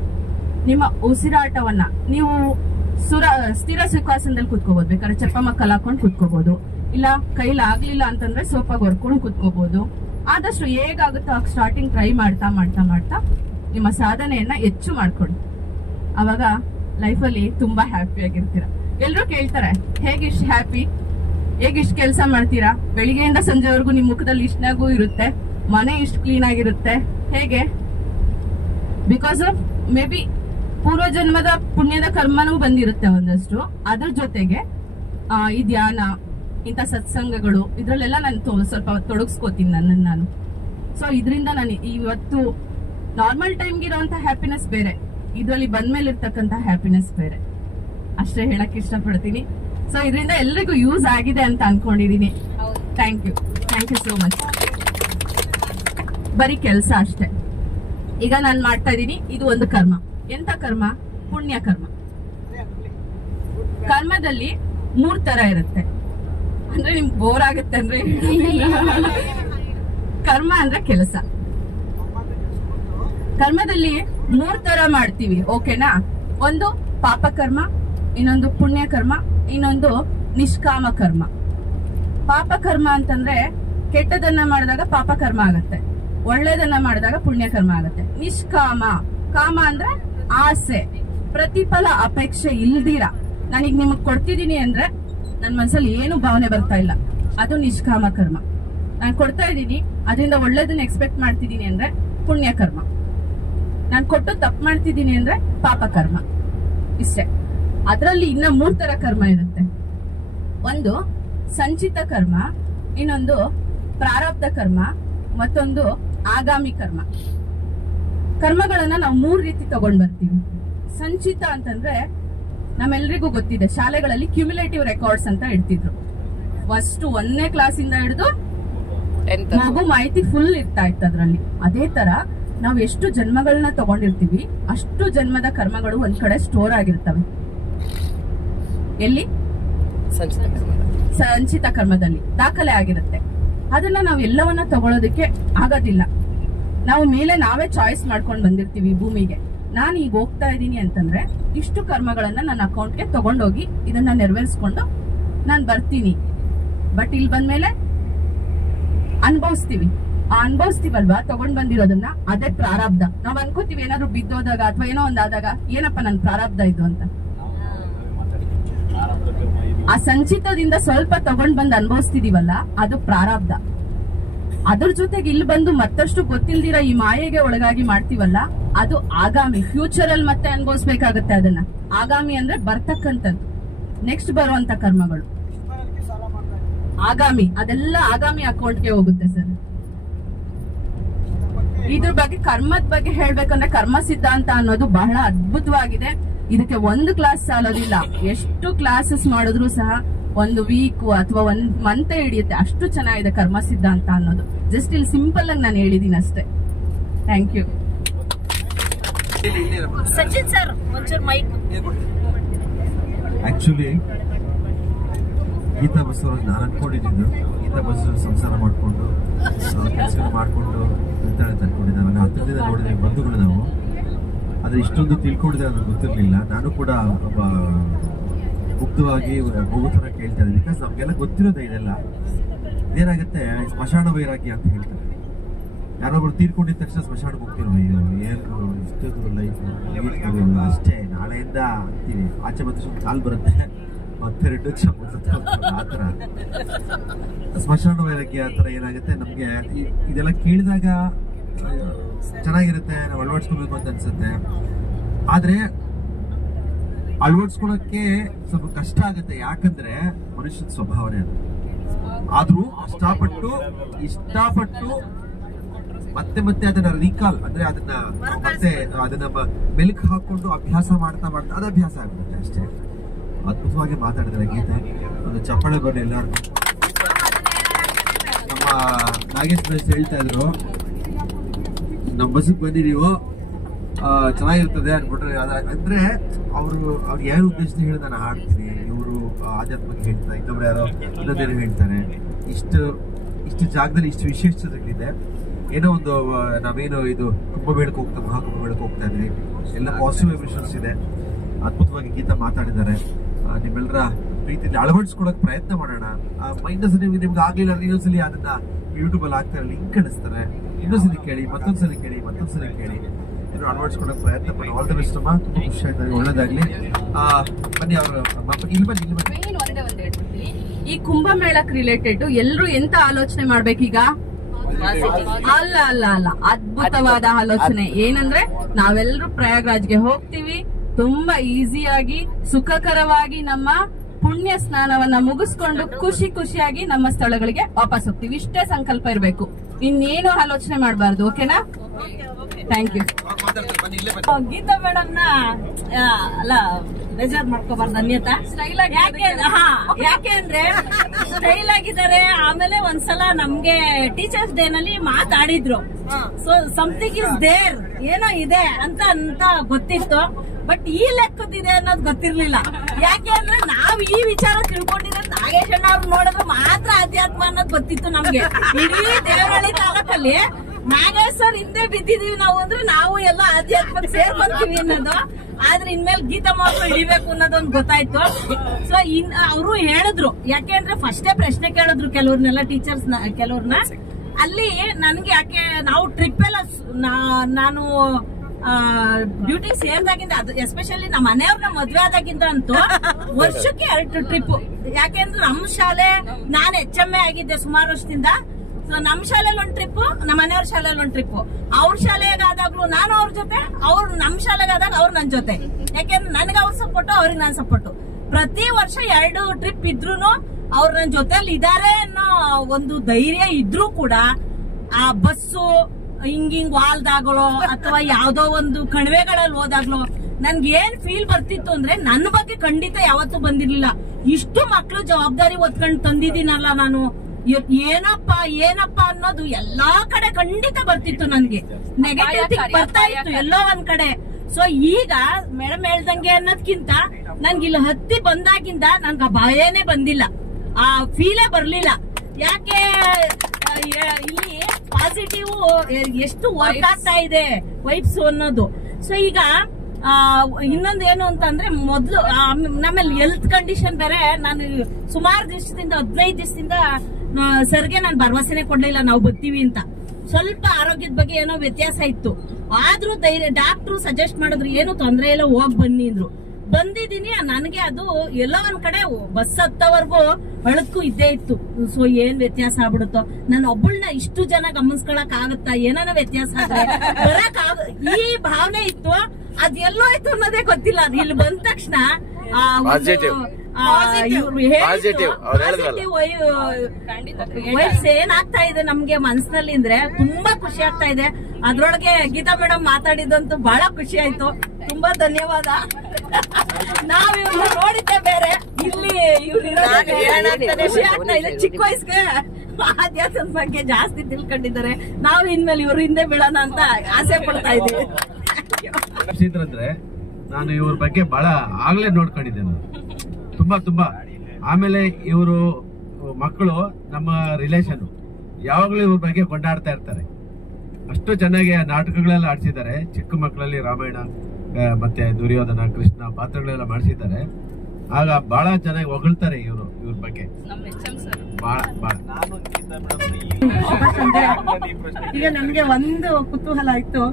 ನಿಮ್ಮ ಉಸಿರಾಟವನ್ನ ನೀವು ಸ್ಥಿರ ಸುಖಾಸನದಲ್ಲಿ ಕುತ್ಕೋಬಹುದು. ಬೇಕಾದ್ರೆ ಚಪ್ಪಮಕ್ಕಲ್ ಹಾಕೊಂಡು ಕುತ್ಕೋಬಹುದು, ಇಲ್ಲ ಕೈಲಿ ಆಗ್ಲಿಲ್ಲ ಅಂತಂದ್ರೆ ಸೋಪಾಗಿ ಹೊರ್ಕೊಂಡು ಕುತ್ಕೋಬಹುದು. ಆದಷ್ಟು ಹೇಗಾಗುತ್ತೋ ಸ್ಟಾರ್ಟಿಂಗ್ ಟ್ರೈ ಮಾಡ್ತಾ ಮಾಡ್ತಾ ಮಾಡ್ತಾ ನಿಮ್ಮ ಸಾಧನೆಯನ್ನ ಹೆಚ್ಚು ಮಾಡ್ಕೊಳ್ಳಿ. ಅವಾಗ ಲೈಫಲ್ಲಿ ತುಂಬಾ ಹ್ಯಾಪಿ ಆಗಿರ್ತೀರ. ಎಲ್ರು ಕೇಳ್ತಾರೆ, ಹೇಗಿಷ್ಟು ಹ್ಯಾಪಿ, ಹೇಗಿಷ್ಟು ಕೆಲಸ ಮಾಡ್ತೀರಾ, ಬೆಳಿಗ್ಗೆಯಿಂದ ಸಂಜೆವರೆಗೂ ನಿಮ್ ಮುಖದಲ್ಲಿ ಇಷ್ಟ ನಗು ಇರುತ್ತೆ, ಮನೆ ಇಷ್ಟು ಕ್ಲೀನ್ ಆಗಿರುತ್ತೆ, ಹೇಗೆ? ಬಿಕಾಸ್ ಆಫ್ ಮೇ ಬಿ ಪೂರ್ವ ಜನ್ಮದ ಪುಣ್ಯದ ಕರ್ಮನೂ ಬಂದಿರುತ್ತೆ ಒಂದಷ್ಟು. ಅದ್ರ ಜೊತೆಗೆ ಈ ಧ್ಯಾನ, ಇಂಥ ಸತ್ಸಂಗಗಳು, ಇದ್ರಲ್ಲೆಲ್ಲ ನಾನು ಸ್ವಲ್ಪ ತೊಡಗಿಸ್ಕೋತೀನಿ ನನ್ನನ್ನು ನಾನು. ಸೊ ಇದರಿಂದ ನಾನು ಇವತ್ತು ನಾರ್ಮಲ್ ಟೈಮ್ಗೆ ಇರೋಂಥ ಹ್ಯಾಪಿನೆಸ್ ಬೇರೆ, ಇದರಲ್ಲಿ ಬಂದ್ಮೇಲೆ ಇರ್ತಕ್ಕಂಥ ಹ್ಯಾಪಿನೆಸ್ ಬೇರೆ. ಅಷ್ಟೇ ಹೇಳಕ್ ಇಷ್ಟಪಡ್ತೀನಿ. ಸೊ ಇದರಿಂದ ಎಲ್ರಿಗೂ ಯೂಸ್ ಆಗಿದೆ ಅಂತ ಅನ್ಕೊಂಡಿದೀನಿ. Thank you so much. ಬರೀ ಕೆಲಸ ಅಷ್ಟೇ. ಈಗ ನಾನು ಮಾಡ್ತಾ ಇದ್ದೀನಿ, ಇದು ಒಂದು ಕರ್ಮ. ಎಂತ ಕರ್ಮ? ಪುಣ್ಯ ಕರ್ಮ. ಕರ್ಮದಲ್ಲಿ 3 ತರ ಇರುತ್ತೆ. ಅಂದ್ರೆ ನಿಮ್ಗೆ ಬೋರ್ ಆಗುತ್ತೆ ಅಂದ್ರೆ ಕರ್ಮ ಅಂದ್ರೆ ಕೆಲಸ. ಕರ್ಮದಲ್ಲಿ 3 ತರ ಮಾಡ್ತೀವಿ, ಓಕೆನಾ? ಒಂದು ಪಾಪ ಕರ್ಮ, ಇನ್ನೊಂದು ಪುಣ್ಯ ಕರ್ಮ, ಇನ್ನೊಂದು ನಿಷ್ಕಾಮ ಕರ್ಮ. ಪಾಪ ಕರ್ಮ ಅಂತಂದ್ರೆ ಕೆಟ್ಟದನ್ನ ಮಾಡಿದಾಗ ಪಾಪ ಕರ್ಮ ಆಗತ್ತೆ, ಒಳ್ಳೇದನ್ನ ಮಾಡಿದಾಗ ಪುಣ್ಯ ಕರ್ಮ ಆಗತ್ತೆ. ನಿಷ್ಕಾಮ, ಕಾಮ ಅಂದ್ರೆ ಆಸೆ, ಪ್ರತಿಫಲ ಅಪೇಕ್ಷೆ ಇಲ್ದಿರ ನಾನೀಗ ನಿಮಗ್ ಕೊಡ್ತಿದೀನಿ ಅಂದ್ರೆ ನನ್ ಮನ್ಸಲ್ಲಿ ಏನು ಭಾವನೆ ಬರ್ತಾ ಇಲ್ಲ, ಅದು ನಿಷ್ಕಾಮ ಕರ್ಮ. ನಾನು ಕೊಡ್ತಾ ಇದ್ದೀನಿ, ಅದರಿಂದ ಒಳ್ಳೇದನ್ನ ಎಕ್ಸ್ಪೆಕ್ಟ್ ಮಾಡ್ತಿದ್ದೀನಿ ಅಂದ್ರೆ ಪುಣ್ಯ ಕರ್ಮ. ನಾನು ಕೊಟ್ಟು ತಪ್ಪು ಮಾಡ್ತಿದ್ದೀನಿ ಅಂದ್ರೆ ಪಾಪ ಕರ್ಮ. ಇಷ್ಟೇ. ಅದರಲ್ಲಿ ಇನ್ನ 3 ತರ ಕರ್ಮ ಇರುತ್ತೆ. ಒಂದು ಸಂಚಿತ ಕರ್ಮ, ಇನ್ನೊಂದು ಪ್ರಾರಬ್ಧ ಕರ್ಮ, ಮತ್ತೊಂದು ಆಗಾಮಿ ಕರ್ಮ. ಕರ್ಮಗಳನ್ನ ನಾವು 3 ರೀತಿ ತಗೊಂಡ್ ಬರ್ತೀವಿ. ಸಂಚಿತ ಅಂತಂದ್ರೆ ನಮ್ಮೆಲ್ರಿಗೂ ಗೊತ್ತಿದೆ, ಶಾಲೆಗಳಲ್ಲಿ ಕ್ಯುಮ್ಯುಲೇಟಿವ್ ರೆಕಾರ್ಡ್ಸ್ ಅಂತ ಇಡ್ತಿದ್ರು. ಫಸ್ಟ್ 1ನೇ ಕ್ಲಾಸಿಂದ ಹಿಡಿದು ಮಗು ಮಾಹಿತಿ ಫುಲ್ ಇರ್ತಾ ಇತ್ತು ಅದ್ರಲ್ಲಿ. ಅದೇ ತರ ನಾವು ಎಷ್ಟು ಜನ್ಮಗಳನ್ನ ತಗೊಂಡಿರ್ತೀವಿ ಅಷ್ಟು ಜನ್ಮದ ಕರ್ಮಗಳು ಒಂದ್ ಕಡೆ ಸ್ಟೋರ್ ಆಗಿರ್ತವೆ. ಎಲ್ಲಿ? ಸಂಚಿತ ಕರ್ಮದಲ್ಲಿ ದಾಖಲೆ ಆಗಿರುತ್ತೆ. ಅದನ್ನ ನಾವು ಎಲ್ಲವನ್ನ ತಗೊಳ್ಳೋದಕ್ಕೆ ಆಗೋದಿಲ್ಲ. ನಾವು ಮೇಲೆ ನಾವೇ ಚಾಯ್ಸ್ ಮಾಡ್ಕೊಂಡು ಬಂದಿರ್ತೀವಿ ಭೂಮಿಗೆ. ನಾನು ಈಗ ಹೋಗ್ತಾ ಇದ್ದೀನಿ ಅಂತಂದ್ರೆ ಇಷ್ಟು ಕರ್ಮಗಳನ್ನ ನನ್ನ ಅಕೌಂಟ್ಗೆ ತಗೊಂಡೋಗಿ ಇದನ್ನ ನೆರವೇರಿಸ್ಕೊಂಡು ನಾನು ಬರ್ತೀನಿ. ಬಟ್ ಇಲ್ಲಿ ಬಂದ್ಮೇಲೆ ಅನುಭವಿಸ್ತೀವಿ. ಆ ಅನುಭವಿಸ್ತೀವಲ್ವಾ ತಗೊಂಡ್ ಬಂದಿರೋದನ್ನ, ಅದೇ ಪ್ರಾರಬ್ಧ. ನಾವ್ ಅನ್ಕೋತೀವಿ ಏನಾದ್ರು ಬಿದ್ದೋದಾಗ ಅಥವಾ ಏನೋ ಒಂದಾದಾಗ ಏನಪ್ಪ ನನ್ ಪ್ರಾರಬ್ಧ ಇದು ಅಂತ. ಆ ಸಂಚಿತದಿಂದ ಸ್ವಲ್ಪ ತಗೊಂಡ್ ಬಂದ್ ಅನುಭವಿಸ್ತಿದೀವಲ್ಲ, ಅದು ಪ್ರಾರಬ್ಧ. ಅದ್ರ ಜೊತೆಗೆ ಇಲ್ಲಿ ಬಂದು ಮತ್ತಷ್ಟು ಗೊತ್ತಿಲ್ದಿರ ಈ ಮಾಯೆಗೆ ಒಳಗಾಗಿ ಮಾಡ್ತೀವಲ್ಲ, ಅದು ಆಗಾಮಿ. ಫ್ಯೂಚರ್ ಅಲ್ಲಿ ಮತ್ತೆ ಅನುಭವಿಸ್ಬೇಕಾಗತ್ತೆ ಅದನ್ನ. ಆಗಾಮಿ ಅಂದ್ರೆ ಬರ್ತಕ್ಕಂಥದ್ದು, ನೆಕ್ಸ್ಟ್ ಬರುವಂತ ಕರ್ಮಗಳು. ಆಗಾಮಿ, ಅದೆಲ್ಲ ಆಗಾಮಿ ಅಕೌಂಟ್ಗೆ ಹೋಗುತ್ತೆ ಸರ್. ಇದ್ರ ಬಗ್ಗೆ, ಕರ್ಮದ ಬಗ್ಗೆ ಹೇಳ್ಬೇಕಂದ್ರೆ ಕರ್ಮ ಸಿದ್ಧಾಂತ ಅನ್ನೋದು ಬಹಳ ಅದ್ಭುತವಾಗಿದೆ. ಇದಕ್ಕೆ 1 ಕ್ಲಾಸ್ ಸಾಲೋದಿಲ್ಲ. ಎಷ್ಟು ಕ್ಲಾಸಸ್ ಮಾಡಿದ್ರು ಸಹ 1 ವೀಕ್ ಅಥವಾ 1 ಮಂತ್ ಹಿಡಿಯುತ್ತೆ. ಅಷ್ಟು ಚೆನ್ನಾಗಿದೆ ಕರ್ಮ ಸಿದ್ಧಾಂತ ಅನ್ನೋದು. ಜಸ್ಟ್ ಇಲ್ಲಿ ಸಿಂಪಲ್ ಆಗಿ ನಾನು ಹೇಳಿದೀನಿ ಅಷ್ಟೇ. Thank you. ಸಚಿನ್ ಸರ್ ಒಂಚೂರು ಮೈಕ್. ಆಕ್ಚುಲಿ ಗೀತಾ ಬಸವರಾಜ್ ನಾನು ಅನ್ಕೊಂಡಿದ್ದು ಗೀತಾ ಬಸವರಾಜ್ ಸಂಸಾರ ಮಾಡಿಕೊಂಡು ಕೆಲಸ ಮಾಡಿಕೊಂಡು ಅಂತ ಅನ್ಕೊಂಡಿದ್ದೆ. ನಾನು 10 ದಿನ ನೋಡಿದ ಬಂಧುಗಳು ನಾವು. ಆದ್ರೆ ಇಷ್ಟೊಂದು ತಿಳ್ಕೊಂಡಿದ್ರೆ ನನಗೆ ಗೊತ್ತಿರಲಿಲ್ಲ. ನಾನು ಕೂಡ ಒಬ್ಬ ಮುಕ್ತವಾಗಿ ಮಗುತನ ಕೇಳ್ತಾ ಇದ್ದೆ. ಬಿಕಾಸ್ ನಮ್ಗೆಲ್ಲ ಗೊತ್ತಿರೋದೇ ಇದೆಲ್ಲ. ಇದೇನಾಗುತ್ತೆ, ಸ್ಮಶಾನ ವೈರಾಗ್ಯ ಅಂತ ಹೇಳ್ತಾರೆ. ಯಾರೊಬ್ರು ತೀರ್ಕೊಂಡಿದ ತಕ್ಷಣ ಸ್ಮಶಾನಕ್ಕೆ ಹೋಗ್ತೀವಿ. ಏನು ಇಷ್ಟೊಂದು ಲೈಫ್ ಅಷ್ಟೇ, ನಾಳೆಯಿಂದ ಅಂತೀವಿ. ಆಚೆ ಬಂದ ಕಾಲ್ ಬರುತ್ತೆ, ಮತ್ತೆ 2 ವರ್ಷ ಆ ಥರ ಸ್ಮಶಾನ ವೈರಾಗ್ಯ ಆ ಥರ ಏನಾಗುತ್ತೆ ನಮ್ಗೆ. ಇದೆಲ್ಲ ಕೇಳಿದಾಗ ಚೆನ್ನಾಗಿರುತ್ತೆ, ನಾವು ಅಳವಡಿಸ್ಕೊಬೇಕು ಅಂತ ಅನ್ಸುತ್ತೆ. ಆದ್ರೆ ಅಳವಡಿಸ್ಕೊಳಕ್ಕೆ ಸ್ವಲ್ಪ ಕಷ್ಟ ಆಗುತ್ತೆ. ಯಾಕಂದ್ರೆ ಮನುಷ್ಯನ ಸ್ವಭಾವನೆ ಅದು. ಆದ್ರೂ ಇಷ್ಟಪಟ್ಟು ಮತ್ತೆ ಮತ್ತೆ ಅದನ್ನ ರೀಕಾಲ್ ಅಂದ್ರೆ ಅದನ್ನ ಮೆಲುಕು ಹಾಕೊಂಡು ಅಭ್ಯಾಸ ಮಾಡ್ತಾ ಅದು ಅಭ್ಯಾಸ ಆಗುತ್ತೆ ಅಷ್ಟೇ. ಅದ್ಭುತವಾಗಿ ಮಾತಾಡಿದ್ರೆ ಗೀತೆ. ಒಂದು ಚಪ್ಪಾಳೆ ಬರಲಿ ಎಲ್ಲಾರು. ನಮ್ಮ ನಾಗೇಶ್ ಮೇಸ್ ಹೇಳ್ತಾ ಇದ್ರು, ನಮ್ಮ ಬಸ್ಸಿಗೆ ಬನ್ನಿ ನೀವು, ಚೆನ್ನಾಗಿರ್ತದೆ ಅನ್ಬಿಟ್ರೆ. ಅಂದ್ರೆ ಅವ್ರು ಏನು ಉದ್ದೇಶದಿಂದ ಹೇಳಿ ನಾನು ಹಾಡ್ತೀನಿ, ಇವರು ಆಧ್ಯಾತ್ಮಕ್ಕೆ ಹೇಳ್ತಾರೆ, ಇನ್ನೊಬ್ರು ಯಾರೋ ಇನ್ನೊಂದೇನೋ ಹೇಳ್ತಾರೆ. ಇಷ್ಟು ಜಾಗದಲ್ಲಿ ಇಷ್ಟು ವಿಶೇಷತೆಗಳಿದೆ. ಏನೋ ಒಂದು ನಾವೇನು ಇದು ಕುಂಭಮೇಳಕ್ಕೆ ಮಹಾಕುಂಭಮೇಳಕ್ಕೆ ಹೋಗ್ತಾ ಇದ್ವಿ. ಎಲ್ಲ ಪಾಸಿಟಿವ್ ಎಮಿಷನ್ಸ್ ಇದೆ. ಅದ್ಭುತವಾಗಿ ಗೀತಾ ಮಾತಾಡಿದ್ದಾರೆ. ನಿಮ್ಮೆಲ್ಲರ ಪ್ರೀತಿಯಲ್ಲಿ ಅಳವಡಿಸ್ಕೊಳಕ್ ಪ್ರಯತ್ನ ಮಾಡೋಣ. ಮೈಂಡಲ್ಲಿ ನಿಮ್ಗೆ ಆಗ್ಲಿಲ್ಲ ಇನ್ನೊಂದ್ಸಲಿ ಅದನ್ನ ಯೂಟ್ಯೂಬ್ ಅಲ್ಲಿ ಹಾಕ್ತಾರೆ, ಲಿಂಕ್ ಕಳಿಸ್ತಾರೆ. ಇನ್ನೊಂದ್ಸಲಿ ಕೇಳಿ, ಮತ್ತೊಂದ್ಸಲಿ ಕೇಳಿ ಏನೋ ಅಳವಡಿಸ್ಕೊಳಕ್ ಪ್ರಯತ್ನ ಮಾಡಿ. ಆಲ್ ದ ಬೆಸ್ಟ್ ಅಮ್ಮ. ತುಂಬಾ ಖುಷಿ ಆಯ್ತು, ಒಳ್ಳೇದಾಗ್ಲಿ. ಬನ್ನಿ ಅವರು ಇಲ್ಲಿ ಬನ್ನಿ. ಈ ಕುಂಭಮೇಳಕ್ ರಿಲೇಟೆಡ್ ಎಲ್ರು ಎಂತ ಆಲೋಚನೆ ಮಾಡ್ಬೇಕೀಗ? ಅಲ್ಲ, ಅದ್ಭುತವಾದ ಆಲೋಚನೆ. ಏನಂದ್ರೆ ನಾವೆಲ್ಲರೂ ಪ್ರಯಾಗ್ರಾಜ್ಗೆ ಹೋಗ್ತೀವಿ, ತುಂಬಾ ಈಸಿಯಾಗಿ ಸುಖಕರವಾಗಿ ನಮ್ಮ ಪುಣ್ಯ ಸ್ನಾನವನ್ನ ಮುಗಿಸ್ಕೊಂಡು ಖುಷಿಯಾಗಿ ನಮ್ಮ ಸ್ಥಳಗಳಿಗೆ ವಾಪಸ್ ಹೋಗ್ತೀವಿ. ಇಷ್ಟೇ ಸಂಕಲ್ಪ ಇರ್ಬೇಕು, ಇನ್ನೇನು ಆಲೋಚನೆ ಮಾಡಬಾರ್ದು. ಓಕೆನಾ? Thank you. ಗೀತಾ ಮೇಡಮ್ ಅಲ್ಲ ಬೇಜಾರ್ ಮಾಡ್ಕೋಬಾರ್ದು ಅನ್ಯತಾ. ಯಾಕೆ ಅಂದ್ರೆ ಸ್ಟೈಲ್ ಆಗಿದ್ದಾರೆ. ಆಮೇಲೆ ಒಂದ್ಸಲ ನಮ್ಗೆ ಟೀಚರ್ಸ್ ಡೇ ನಲ್ಲಿ ಮಾತಾಡಿದ್ರು. ಸೊ ಸಮಥಿಂಗ್ ಇಸ್ ದೇರ್, ಏನೋ ಇದೆ ಅಂತ ಗೊತ್ತಿತ್ತು. ಬಟ್ ಈ ಲೆಕ್ಕದಿದೆ ಅನ್ನೋದು ಗೊತ್ತಿರ್ಲಿಲ್ಲ. ಯಾಕೆ ಅಂದ್ರೆ ನಾವ್ ಈ ವಿಚಾರ ತಿಳ್ಕೊಂಡಿದ್ರೆ ನಾಗೇಶ್ ಅಣ್ಣ ಅವ್ರು ನೋಡಿದ್ರೆ ಮಾತ್ರ ಅಧ್ಯಾತ್ಮ ಅನ್ನೋದು ಗೊತ್ತಿತ್ತು ನಮ್ಗೆ. ಇಡೀ ದೇವರಹಳ್ಳಿ ತಾಲೂಕಲ್ಲಿ ನಾಗೇಶ್ ಸರ್ ಹಿಂದೆ ಬಿದ್ದಿದೀವಿ ನಾವು ಅಂದ್ರೆ ನಾವು ಎಲ್ಲ ಅಧ್ಯಾತ್ಮಕ್ಕೆ ಸೇರ್ಕೊಂತೀವಿ ಅನ್ನೋದು. ಆದ್ರೆ ಇನ್ಮೇಲೆ ಗೀತಾ ಮಾತ್ರ ಹಿಡಿಬೇಕು ಅನ್ನೋದೊಂದು ಗೊತ್ತಾಯ್ತು. ಸೊ ಅವರು ಹೇಳಿದ್ರು, ಯಾಕೆ ಅಂದ್ರೆ ಫಸ್ಟೇ ಪ್ರಶ್ನೆ ಕೇಳಿದ್ರು ಕೆಲವ್ರನ್ನೆಲ್ಲ, ಟೀಚರ್ಸ್ ಕೆಲವ್ರನ್ನ. ಅಲ್ಲಿ ನನ್ಗೆ ಯಾಕೆ ನಾವು ಟ್ರಿಪ್ ಎಲ್ಲ ನಾನು ಡ್ಯೂಟಿ ಸೇರಿದಾಗಿಂದ, ಅದು ಎಸ್ಪೆಷಲಿ ನಮ್ಮ ಮನೆಯವ್ರನ್ನ ಮದ್ವೆ ಆದಾಗಿಂದ ಅಂತೂ ವರ್ಷಕ್ಕೆ 2 ಟ್ರಿಪ್. ಯಾಕೆಂದ್ರೆ ನಮ್ಮ ಶಾಲೆ, ನಾನು HMA ಆಗಿದ್ದೆ ಸುಮಾರು ವರ್ಷದಿಂದ. ಸೊ ನಮ್ಮ ಶಾಲೆಯಲ್ಲಿ 1 ಟ್ರಿಪ್, ನಮ್ಮ ಮನೆಯವ್ರ ಶಾಲೆಯಲ್ಲಿ 1 ಟ್ರಿಪ್. ಅವ್ರ ಶಾಲೆಗಾದಾಗ್ಲೂ ನಾನು ಅವ್ರ ಜೊತೆ, ಅವ್ರು ನಮ್ಮ ಶಾಲೆಗಾದಾಗ ಅವ್ರು ನನ್ನ ಜೊತೆ. ಯಾಕೆಂದ್ರೆ ನನ್ಗೆ ಅವ್ರ ಸಪೋರ್ಟು, ಅವ್ರಿಗೆ ನಾನು ಸಪೋರ್ಟು. ಪ್ರತಿ ವರ್ಷ 2 ಟ್ರಿಪ್ ಇದ್ರೂನು ಅವ್ರ ನನ್ನ ಜೊತೆಲಿ ಇದಾರೆ ಅನ್ನೋ ಒಂದು ಧೈರ್ಯ ಇದ್ರೂ ಕೂಡ ಆ ಬಸ್ಸು ಹಿಂಗಿಂಗ್ ವಾಲ್ದಾಗ್ಲೋ ಅಥವಾ ಯಾವ್ದೋ ಒಂದು ಕಣಿವೆಗಳಲ್ಲಿ ಹೋದಾಗ್ಲೋ ನನ್ಗೆ ಏನ್ ಫೀಲ್ ಬರ್ತಿತ್ತು ಅಂದ್ರೆ ನನ್ನ ಬಗ್ಗೆ ಖಂಡಿತ ಯಾವತ್ತೂ ಬಂದಿರ್ಲಿಲ್ಲ. ಇಷ್ಟು ಮಕ್ಳು ಜವಾಬ್ದಾರಿ ಹೊತ್ಕೊಂಡ್ ತಂದಿದ್ದೀನಲ್ಲ ನಾನು, ಏನಪ್ಪ ಅನ್ನೋದು ಎಲ್ಲಾ ಕಡೆ ಖಂಡಿತ ಬರ್ತಿತ್ತು. ನನ್ಗೆ ನೆಗೆಟಿವ್ ಬರ್ತಾ ಇತ್ತು ಎಲ್ಲೋ ಒಂದ್ ಕಡೆ. ಸೊ ಈಗ ಮೇಡಮ್ ಹೇಳ್ದಂಗೆ ಅನ್ನೋದ್ಕಿಂತ ನನ್ಗೆ ಇಲ್ಲಿ ಹತ್ತಿ ಬಂದಾಗಿಂದ ನನ್ಗೆ ಆ ಭಯನೇ ಬಂದಿಲ್ಲ, ಆ ಫೀಲೇ ಬರ್ಲಿಲ್ಲ. ಯಾಕೆ ಇಲ್ಲಿ ಪಾಸಿಟಿವ್ ಎಷ್ಟು ವರ್ಕ್ ಆಗ್ತಾ ಇದೆ ವೈಬ್ಸ್ ಅನ್ನೋದು. ಸೊ ಈಗ ಇನ್ನೊಂದು ಏನು ಅಂತಂದ್ರೆ, ಮೊದ್ಲು ನಮ್ಮಲ್ಲಿ ಹೆಲ್ತ್ ಕಂಡೀಷನ್ ಬೇರೆ. ನಾನು ಸುಮಾರು ದಿವಸದಿಂದ 15 ದಿವಸದಿಂದ ಸರ್ಗೆ ನಾನು ಭರವಸೆನೆ ಕೊಡ್ಲಿಲ್ಲ ನಾವು ಬರ್ತೀವಿ ಅಂತ. ಸ್ವಲ್ಪ ಆರೋಗ್ಯದ ಬಗ್ಗೆ ಏನೋ ವ್ಯತ್ಯಾಸ ಇತ್ತು, ಆದ್ರೂ ಧೈರ್ಯ ಡಾಕ್ಟ್ರು ಸಜೆಸ್ಟ್ ಮಾಡಿದ್ರು, ಏನು ತೊಂದ್ರೆ ಇಲ್ಲ ಹೋಗ್ ಬನ್ನಿ ಅಂದ್ರು. ಬಂದಿದ್ದೀನಿ. ನನಗೆ ಅದು ಎಲ್ಲೋ ಒಂದ್ ಕಡೆ ಬಸ್ ಹತ್ತವರೆಗೂ ಅಳಕ್ಕೂ ಇದ್ದೇ ಇತ್ತು. ಸೊ ಏನ್ ವ್ಯತ್ಯಾಸ ಆಗ್ಬಿಡುತ್ತೋ, ನಾನು ಒಬ್ಬಳನ್ನ ಇಷ್ಟು ಜನ ಗಮನಿಸ್ಕೊಳಕ್ ಆಗುತ್ತಾ, ಏನಾನ ವ್ಯತ್ಯಾಸ ಆದ್ರೆ ಈ ಭಾವನೆ ಇತ್ತು. ಅದ್ ಎಲ್ಲೋ ಆಯ್ತು ಅನ್ನೋದೇ ಗೊತ್ತಿಲ್ಲ. ಅದು ಇಲ್ಲಿ ಬಂದ ತಕ್ಷಣ ವೈಬ್ಸ್ ಏನಾಗ್ತಾ ಇದೆ ನಮ್ಗೆ ಮನ್ಸಿನಲ್ಲಿ ಅಂದ್ರೆ ತುಂಬಾ ಖುಷಿ ಆಗ್ತಾ ಇದೆ. ಅದ್ರೊಳಗೆ ಗೀತಾ ಮೇಡಮ್ ಮಾತಾಡಿದಂತೂ ಬಹಳ ಖುಷಿ ಆಯ್ತು. ತುಂಬಾ ಧನ್ಯವಾದ. ನಾವ್ ಇವ್ರನ್ನ ನೋಡಿದ್ದೆ ಬೇರೆ, ಇಲ್ಲಿ ಖುಷಿ ಆಗ್ತಾ ಇದೆ. ಚಿಕ್ಕ ವಯಸ್ಸಿಗೆ ಆಧ್ಯಾತ್ಮದ ಬಗ್ಗೆ ಜಾಸ್ತಿ ತಿಳ್ಕೊಂಡಿದ್ದಾರೆ. ನಾವು ಇನ್ಮೇಲೆ ಇವ್ರ ಹಿಂದೆ ಬೀಳೋಣ ಅಂತ ಆಸೆ ಪಡ್ತಾ ಇದೀವಿ. ಅಂದ್ರೆ ನಾನು ಇವ್ರ ಬಗ್ಗೆ ಬಹಳ ಆಗ್ಲೇ ನೋಡ್ಕೊಂಡಿದ್ದೆ ನಾನು, ತುಂಬಾ. ಆಮೇಲೆ ಇವರು ಮಕ್ಕಳು ನಮ್ಮ ರಿಲೇಷನ್, ಯಾವಾಗ್ಲೂ ಇವ್ರ ಬಗ್ಗೆ ಕೊಂಡಾಡ್ತಾ ಇರ್ತಾರೆ. ಅಷ್ಟು ಚೆನ್ನಾಗಿ ನಾಟಕಗಳೆಲ್ಲ ಆಡ್ಸಿದ್ದಾರೆ. ಚಿಕ್ಕ ಮಕ್ಕಳಲ್ಲಿ ರಾಮಾಯಣ ಮತ್ತೆ ದುರ್ಯೋಧನ, ಕೃಷ್ಣ ಪಾತ್ರಗಳೆಲ್ಲ ಮಾಡಿಸಿದ್ದಾರೆ. ಆಗ ಬಹಳ ಚೆನ್ನಾಗಿ ಹೊಗಳ್ತಾರೆ ಇವ್ರ ಬಗ್ಗೆ. ಈಗ ನಮ್ಗೆ ಒಂದು ಕುತೂಹಲ ಆಯ್ತು,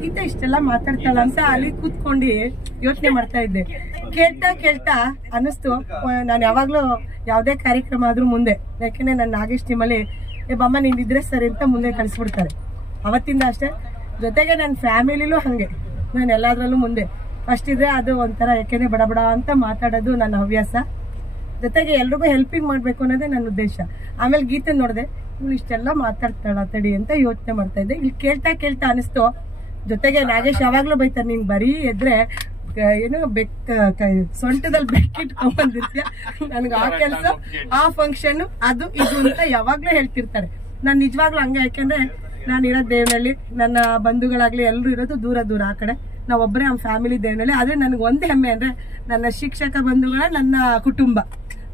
ಗೀತಾ ಇಷ್ಟೆಲ್ಲ ಮಾತಾಡ್ತಾಳ ಅಂತ ಅಲ್ಲಿ ಕೂತ್ಕೊಂಡು ಯೋಚನೆ ಮಾಡ್ತಾ ಇದ್ದೆ. ಕೇಳ್ತಾ ಅನಿಸ್ತು, ನಾನು ಯಾವಾಗ್ಲೂ ಯಾವ್ದೇ ಕಾರ್ಯಕ್ರಮ ಆದ್ರೂ ಮುಂದೆ, ಯಾಕೆಂದ್ರೆ ನನ್ನ ನಾಗೇಶ್ ಟೀಮಲ್ಲಿ ಬಮ್ಮ ನೀನಿದ್ರೆ ಸರಿ ಅಂತ ಮುಂದೆ ಕಳಿಸ್ಬಿಡ್ತಾರೆ. ಅವತ್ತಿಂದ ಅಷ್ಟೇ. ಜೊತೆಗೆ ನನ್ನ ಫ್ಯಾಮಿಲಿಲೂ ಹಂಗೆ, ನಾನು ಎಲ್ಲಾದ್ರಲ್ಲೂ ಮುಂದೆ ಫಸ್ಟ್ ಇದ್ರೆ ಅದು ಒಂಥರ, ಯಾಕೆಂದ್ರೆ ಬಡ ಅಂತ ಮಾತಾಡೋದು ನನ್ನ ಹವ್ಯಾಸ. ಜೊತೆಗೆ ಎಲ್ರಿಗೂ ಹೆಲ್ಪಿಂಗ್ ಮಾಡ್ಬೇಕು ಅನ್ನೋದೇ ನನ್ನ ಉದ್ದೇಶ. ಆಮೇಲೆ ಗೀತೆ ನೋಡಿದೆ, ಇವಳು ಇಷ್ಟೆಲ್ಲ ಮಾತಾಡ್ತಾಳ ತಡಿ ಅಂತ ಯೋಚನೆ ಮಾಡ್ತಾ ಇದ್ದೆ. ಇಲ್ಲಿ ಕೇಳ್ತಾ ಅನಿಸ್ತು. ಜೊತೆಗೆ ನಾಗೇಶ್ ಯಾವಾಗ್ಲೂ ಬೈತಾರೆ, ನೀನ್ ಬರೀ ಎದ್ರೆ ಏನು ಸೊಂಟದಲ್ಲಿ ಬೆಕ್ಕಿಟ್ಕೊಂಡ್ಬಂದಿರ್ತೀಯ, ನನ್ಗೆ ಆ ಕೆಲಸ ಆ ಫಂಕ್ಷನ್ ಅದು ಇದು ಅಂತ ಯಾವಾಗ್ಲೂ ಹೇಳ್ತಿರ್ತಾರೆ. ನಾನ್ ನಿಜವಾಗ್ಲೂ ಹಂಗೆ. ಯಾಕೆಂದ್ರೆ ನಾನು ಇರೋದು ದೇವನಹಳ್ಳಿ, ನನ್ನ ಬಂಧುಗಳಾಗ್ಲಿ ಎಲ್ಲರೂ ಇರೋದು ದೂರ ಆ ಕಡೆ. ನಾವೊಬ್ಬರೇ ನಮ್ಮ ಫ್ಯಾಮಿಲಿ ದೇವನಹಳ್ಳಿ. ಆದ್ರೆ ನನ್ಗೆ ಒಂದೇ ಹೆಮ್ಮೆ ಅಂದ್ರೆ ನನ್ನ ಶಿಕ್ಷಕ ಬಂಧುಗಳ, ನನ್ನ ಕುಟುಂಬ.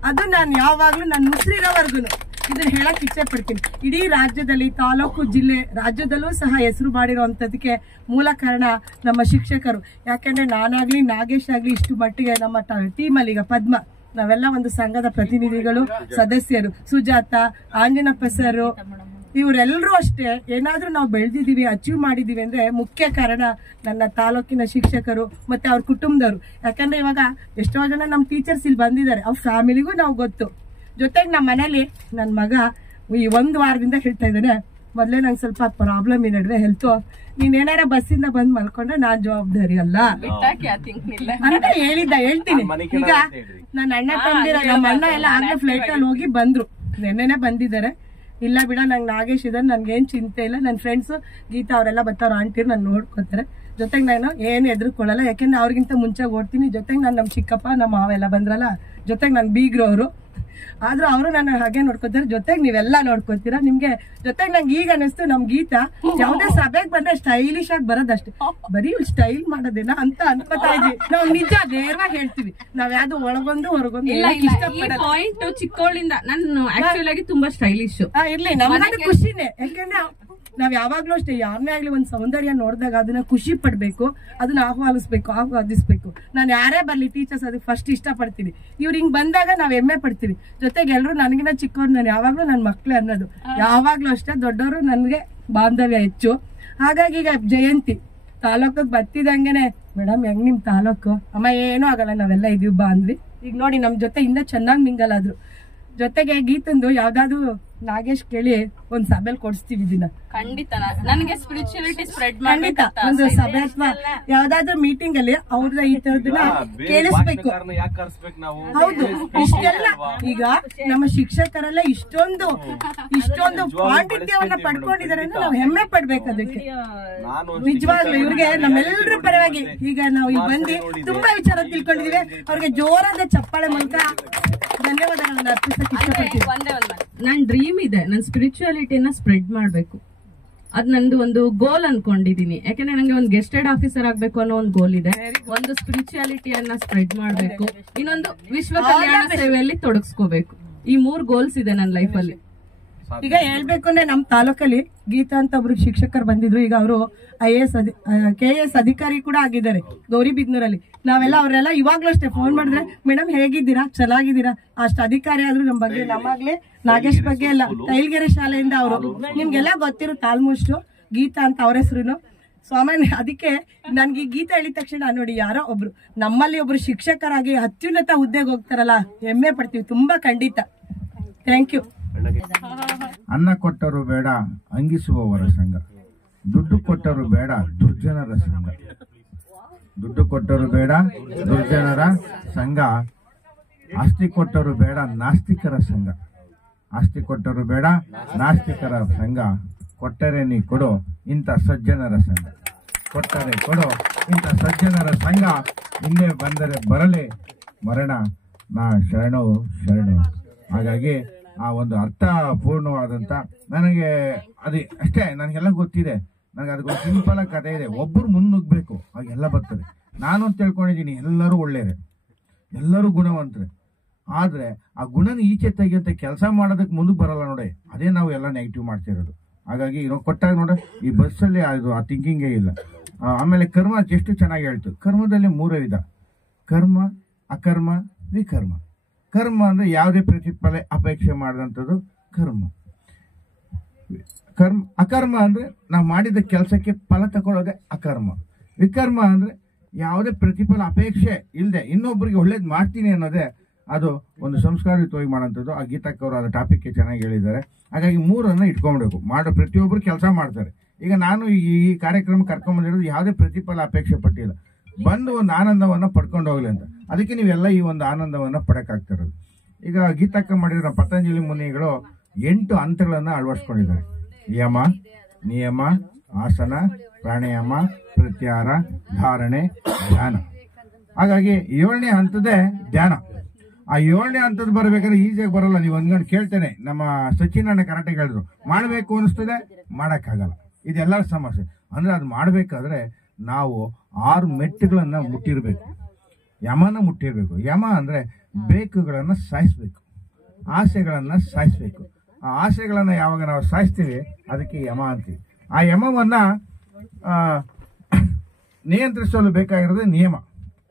ಅದು ನಾನು ಯಾವಾಗ್ಲೂ ನನ್ನ ಉಸಿರಿರೋವರೆಗೂ ಇದನ್ನ ಹೇಳಕ್ ಇಚ್ಛೆ ಪಡ್ತೀನಿ. ಇಡೀ ರಾಜ್ಯದಲ್ಲಿ, ತಾಲೂಕು, ಜಿಲ್ಲೆ, ರಾಜ್ಯದಲ್ಲೂ ಸಹ ಹೆಸರು ಮಾಡಿರೋಂಥದಕ್ಕೆ ಮೂಲ ಕಾರಣ ನಮ್ಮ ಶಿಕ್ಷಕರು. ಯಾಕೆಂದ್ರೆ ನಾನಾಗ್ಲಿ ನಾಗೇಶ್ ಆಗ್ಲಿ ಇಷ್ಟು ಮಟ್ಟಿಗೆ ನಮ್ಮ ಟೀಮಲ್ಲಿ ಈಗ ಪದ್ಮ, ನಾವೆಲ್ಲ ಒಂದು ಸಂಘದ ಪ್ರತಿನಿಧಿಗಳು, ಸದಸ್ಯರು, ಸುಜಾತ, ಆಂಜನಪ್ಪ ಸರ್, ಇವರೆಲ್ಲರೂ ಅಷ್ಟೇ. ಏನಾದ್ರೂ ನಾವು ಬೆಳೆದಿದೀವಿ, ಅಚೀವ್ ಮಾಡಿದೀವಿ ಅಂದ್ರೆ ಮುಖ್ಯ ಕಾರಣ ನನ್ನ ತಾಲೂಕಿನ ಶಿಕ್ಷಕರು ಮತ್ತೆ ಅವ್ರ ಕುಟುಂಬದವರು. ಯಾಕಂದ್ರೆ ಇವಾಗ ಎಷ್ಟೋ ಜನ ನಮ್ಮ ಟೀಚರ್ಸ್ ಇಲ್ಲಿ ಬಂದಿದ್ದಾರೆ, ಅವ್ರ ಫ್ಯಾಮಿಲಿಗೂ ನಾವು ಗೊತ್ತು. ಜೊತೆಗೆ ನಮ್ಮ ಮನೇಲಿ ನನ್ನ ಮಗ ಈ 1 ವಾರದಿಂದ ಹೇಳ್ತಾ ಇದ್ದಾನೆ, ಮೊದಲೇ ನಂಗೆ ಸ್ವಲ್ಪ ಪ್ರಾಬ್ಲಮ್ ಈ ನಡುವೆ ಹೆಲ್ತ್, ನೀನೇನಾರ ಬಸ್ಸಿಂದ ಬಂದ್ ಮಲ್ಕೊಂಡ್ರೆ ನಾನ್ ಜವಾಬ್ದಾರಿ ಅಲ್ಲ ಅಂತ ಹೇಳ್ತೀನಿ. ಈಗ ನನ್ನ ಅಣ್ಣ ತಂದಿರ, ನಮ್ಮ ಅಣ್ಣ ಎಲ್ಲ ಆಗ್ಲೇ ಫ್ಲೈಟ್ ಅಲ್ಲಿ ಹೋಗಿ ಬಂದ್ರು, ನೆನ್ನೆನೆ ಬಂದಿದ್ದಾರೆ. ಇಲ್ಲ ಬಿಡ, ನಂಗೆ ನಾಗೇಶ್ ಇದಾರೆ, ನನ್ಗೇನ್ ಚಿಂತೆ ಇಲ್ಲ. ನನ್ನ ಫ್ರೆಂಡ್ಸ್ ಗೀತಾ ಅವರೆಲ್ಲ ಬರ್ತಾರ, ಆಂಟಿರು ನಾನು ನೋಡ್ಕೊತಾರೆ. ಜೊತೆಗೆ ನಾನು ಏನು ಎದುರ್ಕೊಳ್ಳಲ್ಲ, ಯಾಕೆಂದ್ರೆ ಅವ್ರಿಗಿಂತ ಮುಂಚೆ ಓಡ್ತೀನಿ. ಜೊತೆಗೆ ನಾನು ನಮ್ಮ ಚಿಕ್ಕಪ್ಪ, ನಮ್ಮ ಮಾವೆಲ್ಲ ಬಂದ್ರಲ್ಲ, ಜೊತೆಗೆ ನನ್ನ ಬೀಗ್ರು ಅವರು, ಆದ್ರೂ ಅವರು ನನ್ನ ಹಾಗೆ ನೋಡ್ಕೊತಾರೆ. ಜೊತೆಗೆ ನೀವೆಲ್ಲ ನೋಡ್ಕೊತೀರಾ. ನಿಮ್ಗೆ ಜೊತೆಗೆ ನಂಗೆ ಈಗ ಅನಿಸ್ತು, ನಮ್ ಗೀತಾ ಯಾವ್ದೇ ಸಭೆಗೆ ಬಂದ್ರೆ ಸ್ಟೈಲಿಶ್ ಆಗಿ ಬರೋದಷ್ಟೇ, ಬರೀ ಸ್ಟೈಲ್ ಮಾಡೋದೇನ ಅಂತ ಅನ್ಕೋತಾ ಇದ್ವಿ. ನಾವು ನಿಜ ನೇರವಾಗಿ ಹೇಳ್ತೀವಿ, ನಾವ್ ಯಾವ್ದು ಒಳಗೊಂದು ಹೊರಗೊಂದು ಪಾಯಿಂಟ್ ಚಿಕ್ಕವಳಿಂದ ನಾನು ಆಕ್ಚುಲ್ ಆಗಿ ತುಂಬಾ ಸ್ಟೈಲಿಶ್ ಇರ್ಲಿ, ನಮ್ಗೆ ಖುಷಿನೇ. ಯಾಕಂದ್ರೆ ನಾವ್ ಯಾವಾಗ್ಲೂ ಅಷ್ಟೇ, ಯಾರನ್ನೇ ಆಗ್ಲಿ ಒಂದ್ ಸೌಂದರ್ಯ ನೋಡಿದಾಗ ಅದನ್ನ ಖುಷಿ ಪಡ್ಬೇಕು, ಅದನ್ನ ಆಹ್ವಾನಿಸ್ಬೇಕು. ನಾನು ಯಾರೇ ಬರ್ಲಿ ಟೀಚರ್ಸ್ ಅದಕ್ಕೆ ಫಸ್ಟ್ ಇಷ್ಟ ಪಡ್ತೀನಿ. ಇವ್ರು ಹಿಂಗ್ ಬಂದಾಗ ನಾವ್ ಹೆಮ್ಮೆ ಪಡ್ತೀವಿ. ಜೊತೆಗೆ ಎಲ್ರು ನನಗಿನ ಚಿಕ್ಕವ್ರು, ನಾನು ಯಾವಾಗ್ಲೂ ನನ್ ಮಕ್ಳೇ ಅನ್ನೋದು. ಯಾವಾಗ್ಲೂ ಅಷ್ಟೇ, ದೊಡ್ಡವರು ನನ್ಗೆ ಬಾಂಧವ್ಯ ಹೆಚ್ಚು. ಹಾಗಾಗಿ ಈಗ ಜಯಂತಿ ತಾಲೂಕಿಗೆ ಬರ್ತಿದಂಗೆನೆ, ಮೇಡಮ್ ಹೆಂಗ್ ನಿಮ್ ತಾಲೂಕು? ಅಮ್ಮ ಏನೂ ಆಗಲ್ಲ, ನಾವೆಲ್ಲ ಇದೀವಿ ಬಾ ಅಂದ್ವಿ. ಈಗ ನೋಡಿ ನಮ್ ಜೊತೆ ಇಂದ ಚೆನ್ನಾಗಿ ಮಿಂಗಲ್ ಆದ್ರು. ಜೊತೆಗೆ ಗೀತಂದು ಯಾವ್ದಾದ್ರು ನಾಗೇಶ್ ಕೇಳಿ ಒಂದ್ ಸಭೆಲ್ ಕೊಡಿಸ್ತೀವಿ ಇದನ್ನ. ಖಂಡಿತ ನನಗೆ ಸ್ಪಿರಿಚುಯಾಲಿಟಿ ಸ್ಪ್ರೆಡ್ ಖಂಡಿತ ಒಂದು ಸಭೆ ಅಥವಾ ಯಾವ್ದಾದ್ರು ಮೀಟಿಂಗ್ ಅಲ್ಲಿ ಅವ್ರನ್ನ ಈ ತರದನ್ನ ಕೇಳಿಸ್ಬೇಕು. ಯಾಕೆ ಕರ್ಸ್ಬೇಕು ನಾವು? ಹೌದು, ಇಷ್ಟೆಲ್ಲ ಈಗ ನಮ್ಮ ಶಿಕ್ಷಕರೆಲ್ಲ ಇಷ್ಟೊಂದು ಪಾಂಡಿತ್ಯವನ್ನ ಪಡ್ಕೊಂಡಿದ್ದಾರೆ ಅಂದ್ರೆ ನಾವು ಹೆಮ್ಮೆ ಪಡ್ಬೇಕು ಅದಕ್ಕೆ. ನಿಜವಾಗ್ಲೂ ಇವ್ರಿಗೆ ನಮ್ಮೆಲ್ಲರ ಪರವಾಗಿ ಈಗ ನಾವು ಇಲ್ಲಿ ಬಂದು ತುಂಬಾ ವಿಚಾರ ತಿಳ್ಕೊಂಡಿದೀವಿ. ಅವ್ರಿಗೆ ಜೋರಾದ ಚಪ್ಪಾಳೆ ಮೂಲಕ ಧನ್ಯವಾದಗಳನ್ನ ಅರ್ಪಿಸಕ್ಕೆ ಇಷ್ಟಪಡ್ತೀನಿ. ನನ್ ಡ್ರೀಮ್ ಇದೆ, ನನ್ ಸ್ಪಿರಿಚುಯಾಲಿಟಿನ ಸ್ಪ್ರೆಡ್ ಮಾಡ್ಬೇಕು. ಅದ್ ನಂದು ಒಂದು ಗೋಲ್ ಅನ್ಕೊಂಡಿದೀನಿ. ಯಾಕಂದ್ರೆ ನಂಗೆ ಒಂದು ಗೆಸ್ಟೆಡ್ ಆಫೀಸರ್ ಆಗ್ಬೇಕು ಅನ್ನೋ ಒಂದು ಗೋಲ್ ಇದೆ. ಒಂದು ಸ್ಪಿರಿಚುಯಾಲಿಟಿಯನ್ನ ಸ್ಪ್ರೆಡ್ ಮಾಡ್ಬೇಕು, ಇನ್ನೊಂದು ವಿಶ್ವ ಕಲ್ಯಾಣ ಸೇವೆಯಲ್ಲಿ ತೊಡಗಿಸ್ಕೋಬೇಕು. ಈ 3 ಗೋಲ್ಸ್ ಇದೆ ನನ್ನ ಲೈಫ್ ಅಲ್ಲಿ. ಈಗ ಹೇಳ್ಬೇಕು ಅಂದ್ರೆ ನಮ್ ತಾಲೂಕಲ್ಲಿ ಗೀತಾ ಅಂತ ಒಬ್ರು ಶಿಕ್ಷಕರು ಬಂದಿದ್ರು. ಈಗ ಅವರು KS ಅಧಿಕಾರಿ ಕೂಡ ಆಗಿದ್ದಾರೆ ಗೌರಿಬಿದ್ನೂರಲ್ಲಿ. ಅವರೆಲ್ಲ ಇವಾಗ್ಲೂ ಅಷ್ಟೇ ಫೋನ್ ಮಾಡಿದ್ರೆ ಮೇಡಮ್ ಹೇಗಿದ್ದೀರಾ, ಚೆನ್ನಾಗಿದ್ದೀರಾ. ಅಷ್ಟು ಅಧಿಕಾರಿ ಆದ್ರೂ ನಮ್ ಬಗ್ಗೆ ನಮ್ಮಾಗ್ಲೇ ನಾಗೇಶ್ ಬಗ್ಗೆ ಎಲ್ಲ ತೈಲ್ಗೆರೆ ಶಾಲೆಯಿಂದ ಅವರು ನಿಮ್ಗೆಲ್ಲ ಗೊತ್ತಿರುತ್ತೆ ಆಲ್ಮೋಸ್ಟ್. ಗೀತಾ ಅಂತ ಅವ್ರ ಹೆಸರು ಸ್ವಾಮಿ. ಅದಕ್ಕೆ ನನ್ಗೆ ಈ ಗೀತಾ ಹೇಳಿದ ತಕ್ಷಣ ನೋಡಿ ಯಾರೋ ಒಬ್ರು ನಮ್ಮಲ್ಲಿ ಒಬ್ರು ಶಿಕ್ಷಕರಾಗಿ ಅತ್ಯುನ್ನತ ಹುದ್ದೆಗೆ ಹೋಗ್ತಾರಲ್ಲ, ಹೆಮ್ಮೆ ಪಡ್ತೀವಿ ತುಂಬಾ. ಖಂಡಿತ ಥ್ಯಾಂಕ್ ಯು. ಅನ್ನ ಕೊಟ್ಟರು ಬೇಡ ಅಂಗಿಸುವವರ ಸಂಘ, ದುಡ್ಡು ಕೊಟ್ಟರು ಬೇಡ ದುರ್ಜನರ ಸಂಘ. ದುಡ್ಡು ಕೊಟ್ಟರು ಬೇಡ ದುರ್ಜನರ ಸಂಘ, ಆಸ್ತಿ ಕೊಟ್ಟರು ಬೇಡ ನಾಸ್ತಿಕರ ಸಂಘ. ಆಸ್ತಿ ಕೊಟ್ಟರು ಬೇಡ ನಾಸ್ತಿಕರ ಸಂಘ, ಕೊಟ್ಟರೆ ನೀ ಕೊಡು ಇಂಥ ಸಜ್ಜನರ ಸಂಘ. ಕೊಟ್ಟರೆ ಕೊಡು ಇಂಥ ಸಜ್ಜನರ ಸಂಘ, ಹಿಂದೆ ಬಂದರೆ ಬರಲಿ ಮರಣ ನಾ ಶರಣು ಶರಣು. ಹಾಗಾಗಿ ಆ ಒಂದು ಅರ್ಥಪೂರ್ಣವಾದಂಥ ನನಗೆ ಅದು ಅಷ್ಟೇ. ನನಗೆಲ್ಲ ಗೊತ್ತಿದೆ, ನನಗೆ ಅದಕ್ಕೊಂದು ಸಿಂಪಲ್ ಕಥೆ ಇದೆ. ಒಬ್ಬರು ಮುನ್ನುಗ್ಬೇಕು, ಆಗೆಲ್ಲ ಬರ್ತದೆ. ನಾನು ಅಂತ ತಿಳ್ಕೊಂಡಿದ್ದೀನಿ ಎಲ್ಲರೂ ಒಳ್ಳೆಯರೆ, ಎಲ್ಲರೂ ಗುಣವಂತರೆ. ಆದರೆ ಆ ಗುಣನ ಈಚೆ ತೆಗಿಯಂತ ಕೆಲಸ ಮಾಡೋದಕ್ಕೆ ಮುಂದಕ್ಕೆ ಬರಲ್ಲ ನೋಡಿ, ಅದೇ ನಾವು ಎಲ್ಲ ನೆಗೆಟಿವ್ ಮಾಡ್ತಿರೋದು. ಹಾಗಾಗಿ ಕೊಟ್ಟಾಗ ನೋಡ್ರಿ ಈ ಬಸ್ಸಲ್ಲಿ ಅದು ಆ ಥಿಂಕಿಂಗೇ ಇಲ್ಲ. ಆಮೇಲೆ ಕರ್ಮ ಎಷ್ಟು ಚೆನ್ನಾಗಿ ಹೇಳ್ತು. ಕರ್ಮದಲ್ಲಿ 3 ವಿಧ: ಕರ್ಮ, ಅಕರ್ಮ, ವಿಕರ್ಮ. ಕರ್ಮ ಅಂದ್ರೆ ಯಾವುದೇ ಪ್ರತಿಫಲ ಅಪೇಕ್ಷೆ ಮಾಡಿದಂಥದ್ದು ಕರ್ಮ. ಅಕರ್ಮ ಅಂದ್ರೆ ನಾವು ಮಾಡಿದ ಕೆಲಸಕ್ಕೆ ಫಲ ತಗೊಳ್ಳೋದೆ ಅಕರ್ಮ. ವಿಕರ್ಮ ಅಂದ್ರೆ ಯಾವುದೇ ಪ್ರತಿಫಲ ಅಪೇಕ್ಷೆ ಇಲ್ಲದೆ ಇನ್ನೊಬ್ಬರಿಗೆ ಒಳ್ಳೇದು ಮಾಡ್ತೀನಿ ಅನ್ನೋದೇ ಅದು ಒಂದು ಸಂಸ್ಕಾರಯುತವಾಗಿ ಮಾಡೋಂಥದ್ದು. ಆ ಗೀತಕ್ಕವರು ಅದು ಟಾಪಿಕ್ಗೆ ಚೆನ್ನಾಗಿ ಹೇಳಿದ್ದಾರೆ. ಹಾಗಾಗಿ 3 ಇಟ್ಕೊಂಡ್ಬೇಕು. ಮಾಡೋ ಪ್ರತಿಯೊಬ್ಬರು ಕೆಲಸ ಮಾಡ್ತಾರೆ. ಈಗ ನಾನು ಈ ಕಾರ್ಯಕ್ರಮ ಕರ್ಕೊಂಡ್ಬಂದಿರೋದು ಯಾವುದೇ ಪ್ರತಿಫಲ ಅಪೇಕ್ಷೆ ಪಟ್ಟಿಲ್ಲ, ಬಂದು ಒಂದು ಆನಂದವನ್ನು ಪಡ್ಕೊಂಡು ಹೋಗ್ಲಿ ಅಂತ. ಅದಕ್ಕೆ ನೀವೆಲ್ಲ ಈ ಒಂದು ಆನಂದವನ್ನು ಪಡಕ್ಕಾಗ್ತಿರೋದು. ಈಗ ಗೀತಕ್ಕ ಮಾಡಿರೋ ಪತಂಜಲಿ ಮುನಿಗಳು 8 ಹಂತಗಳನ್ನು ಅಳವಡಿಸ್ಕೊಂಡಿದ್ದಾರೆ: ಯಮ, ನಿಯಮ, ಆಸನ, ಪ್ರಾಣಾಯಾಮ, ಪ್ರತ್ಯಾಹಾರ, ಧಾರಣೆ, ಧ್ಯಾನ. ಹಾಗಾಗಿ 7ನೇ ಹಂತದೇ ಧ್ಯಾನ. ಆ 7ನೇ ಹಂತದ ಬರಬೇಕಾದ್ರೆ ಈಸಿಯಾಗಿ ಬರಲ್ಲ. ನೀವು ಒಂದ್ಗಂಡು ಕೇಳ್ತೇನೆ, ನಮ್ಮ ಸಚಿನ್ ಅಣ್ಣ ಕರೆಕ್ಟಾಗಿ ಹೇಳಿದ್ರು, ಮಾಡಬೇಕು ಅನಿಸ್ತದೆ, ಮಾಡೋಕ್ಕಾಗಲ್ಲ. ಇದೆಲ್ಲರ ಸಮಸ್ಯೆ. ಅಂದ್ರೆ ಅದು ಮಾಡಬೇಕಾದ್ರೆ ನಾವು 6 ಮೆಟ್ಟುಗಳನ್ನು ಮುಟ್ಟಿರಬೇಕು. ಯಮನ ಮುಟ್ಟಿರಬೇಕು. ಯಮ ಅಂದ್ರೆ ಬೇಕುಗಳನ್ನು ಸಾಯಿಸ್ಬೇಕು, ಆಸೆಗಳನ್ನು ಸಾಯಿಸ್ಬೇಕು. ಆ ಆಸೆಗಳನ್ನು ಯಾವಾಗ ನಾವು ಸಾಯಿಸ್ತೀವಿ ಅದಕ್ಕೆ ಯಮ ಅಂತೀವಿ. ಆ ಯಮವನ್ನ ನಿಯಂತ್ರಿಸಲು ಬೇಕಾಗಿರೋದೇ ನಿಯಮ.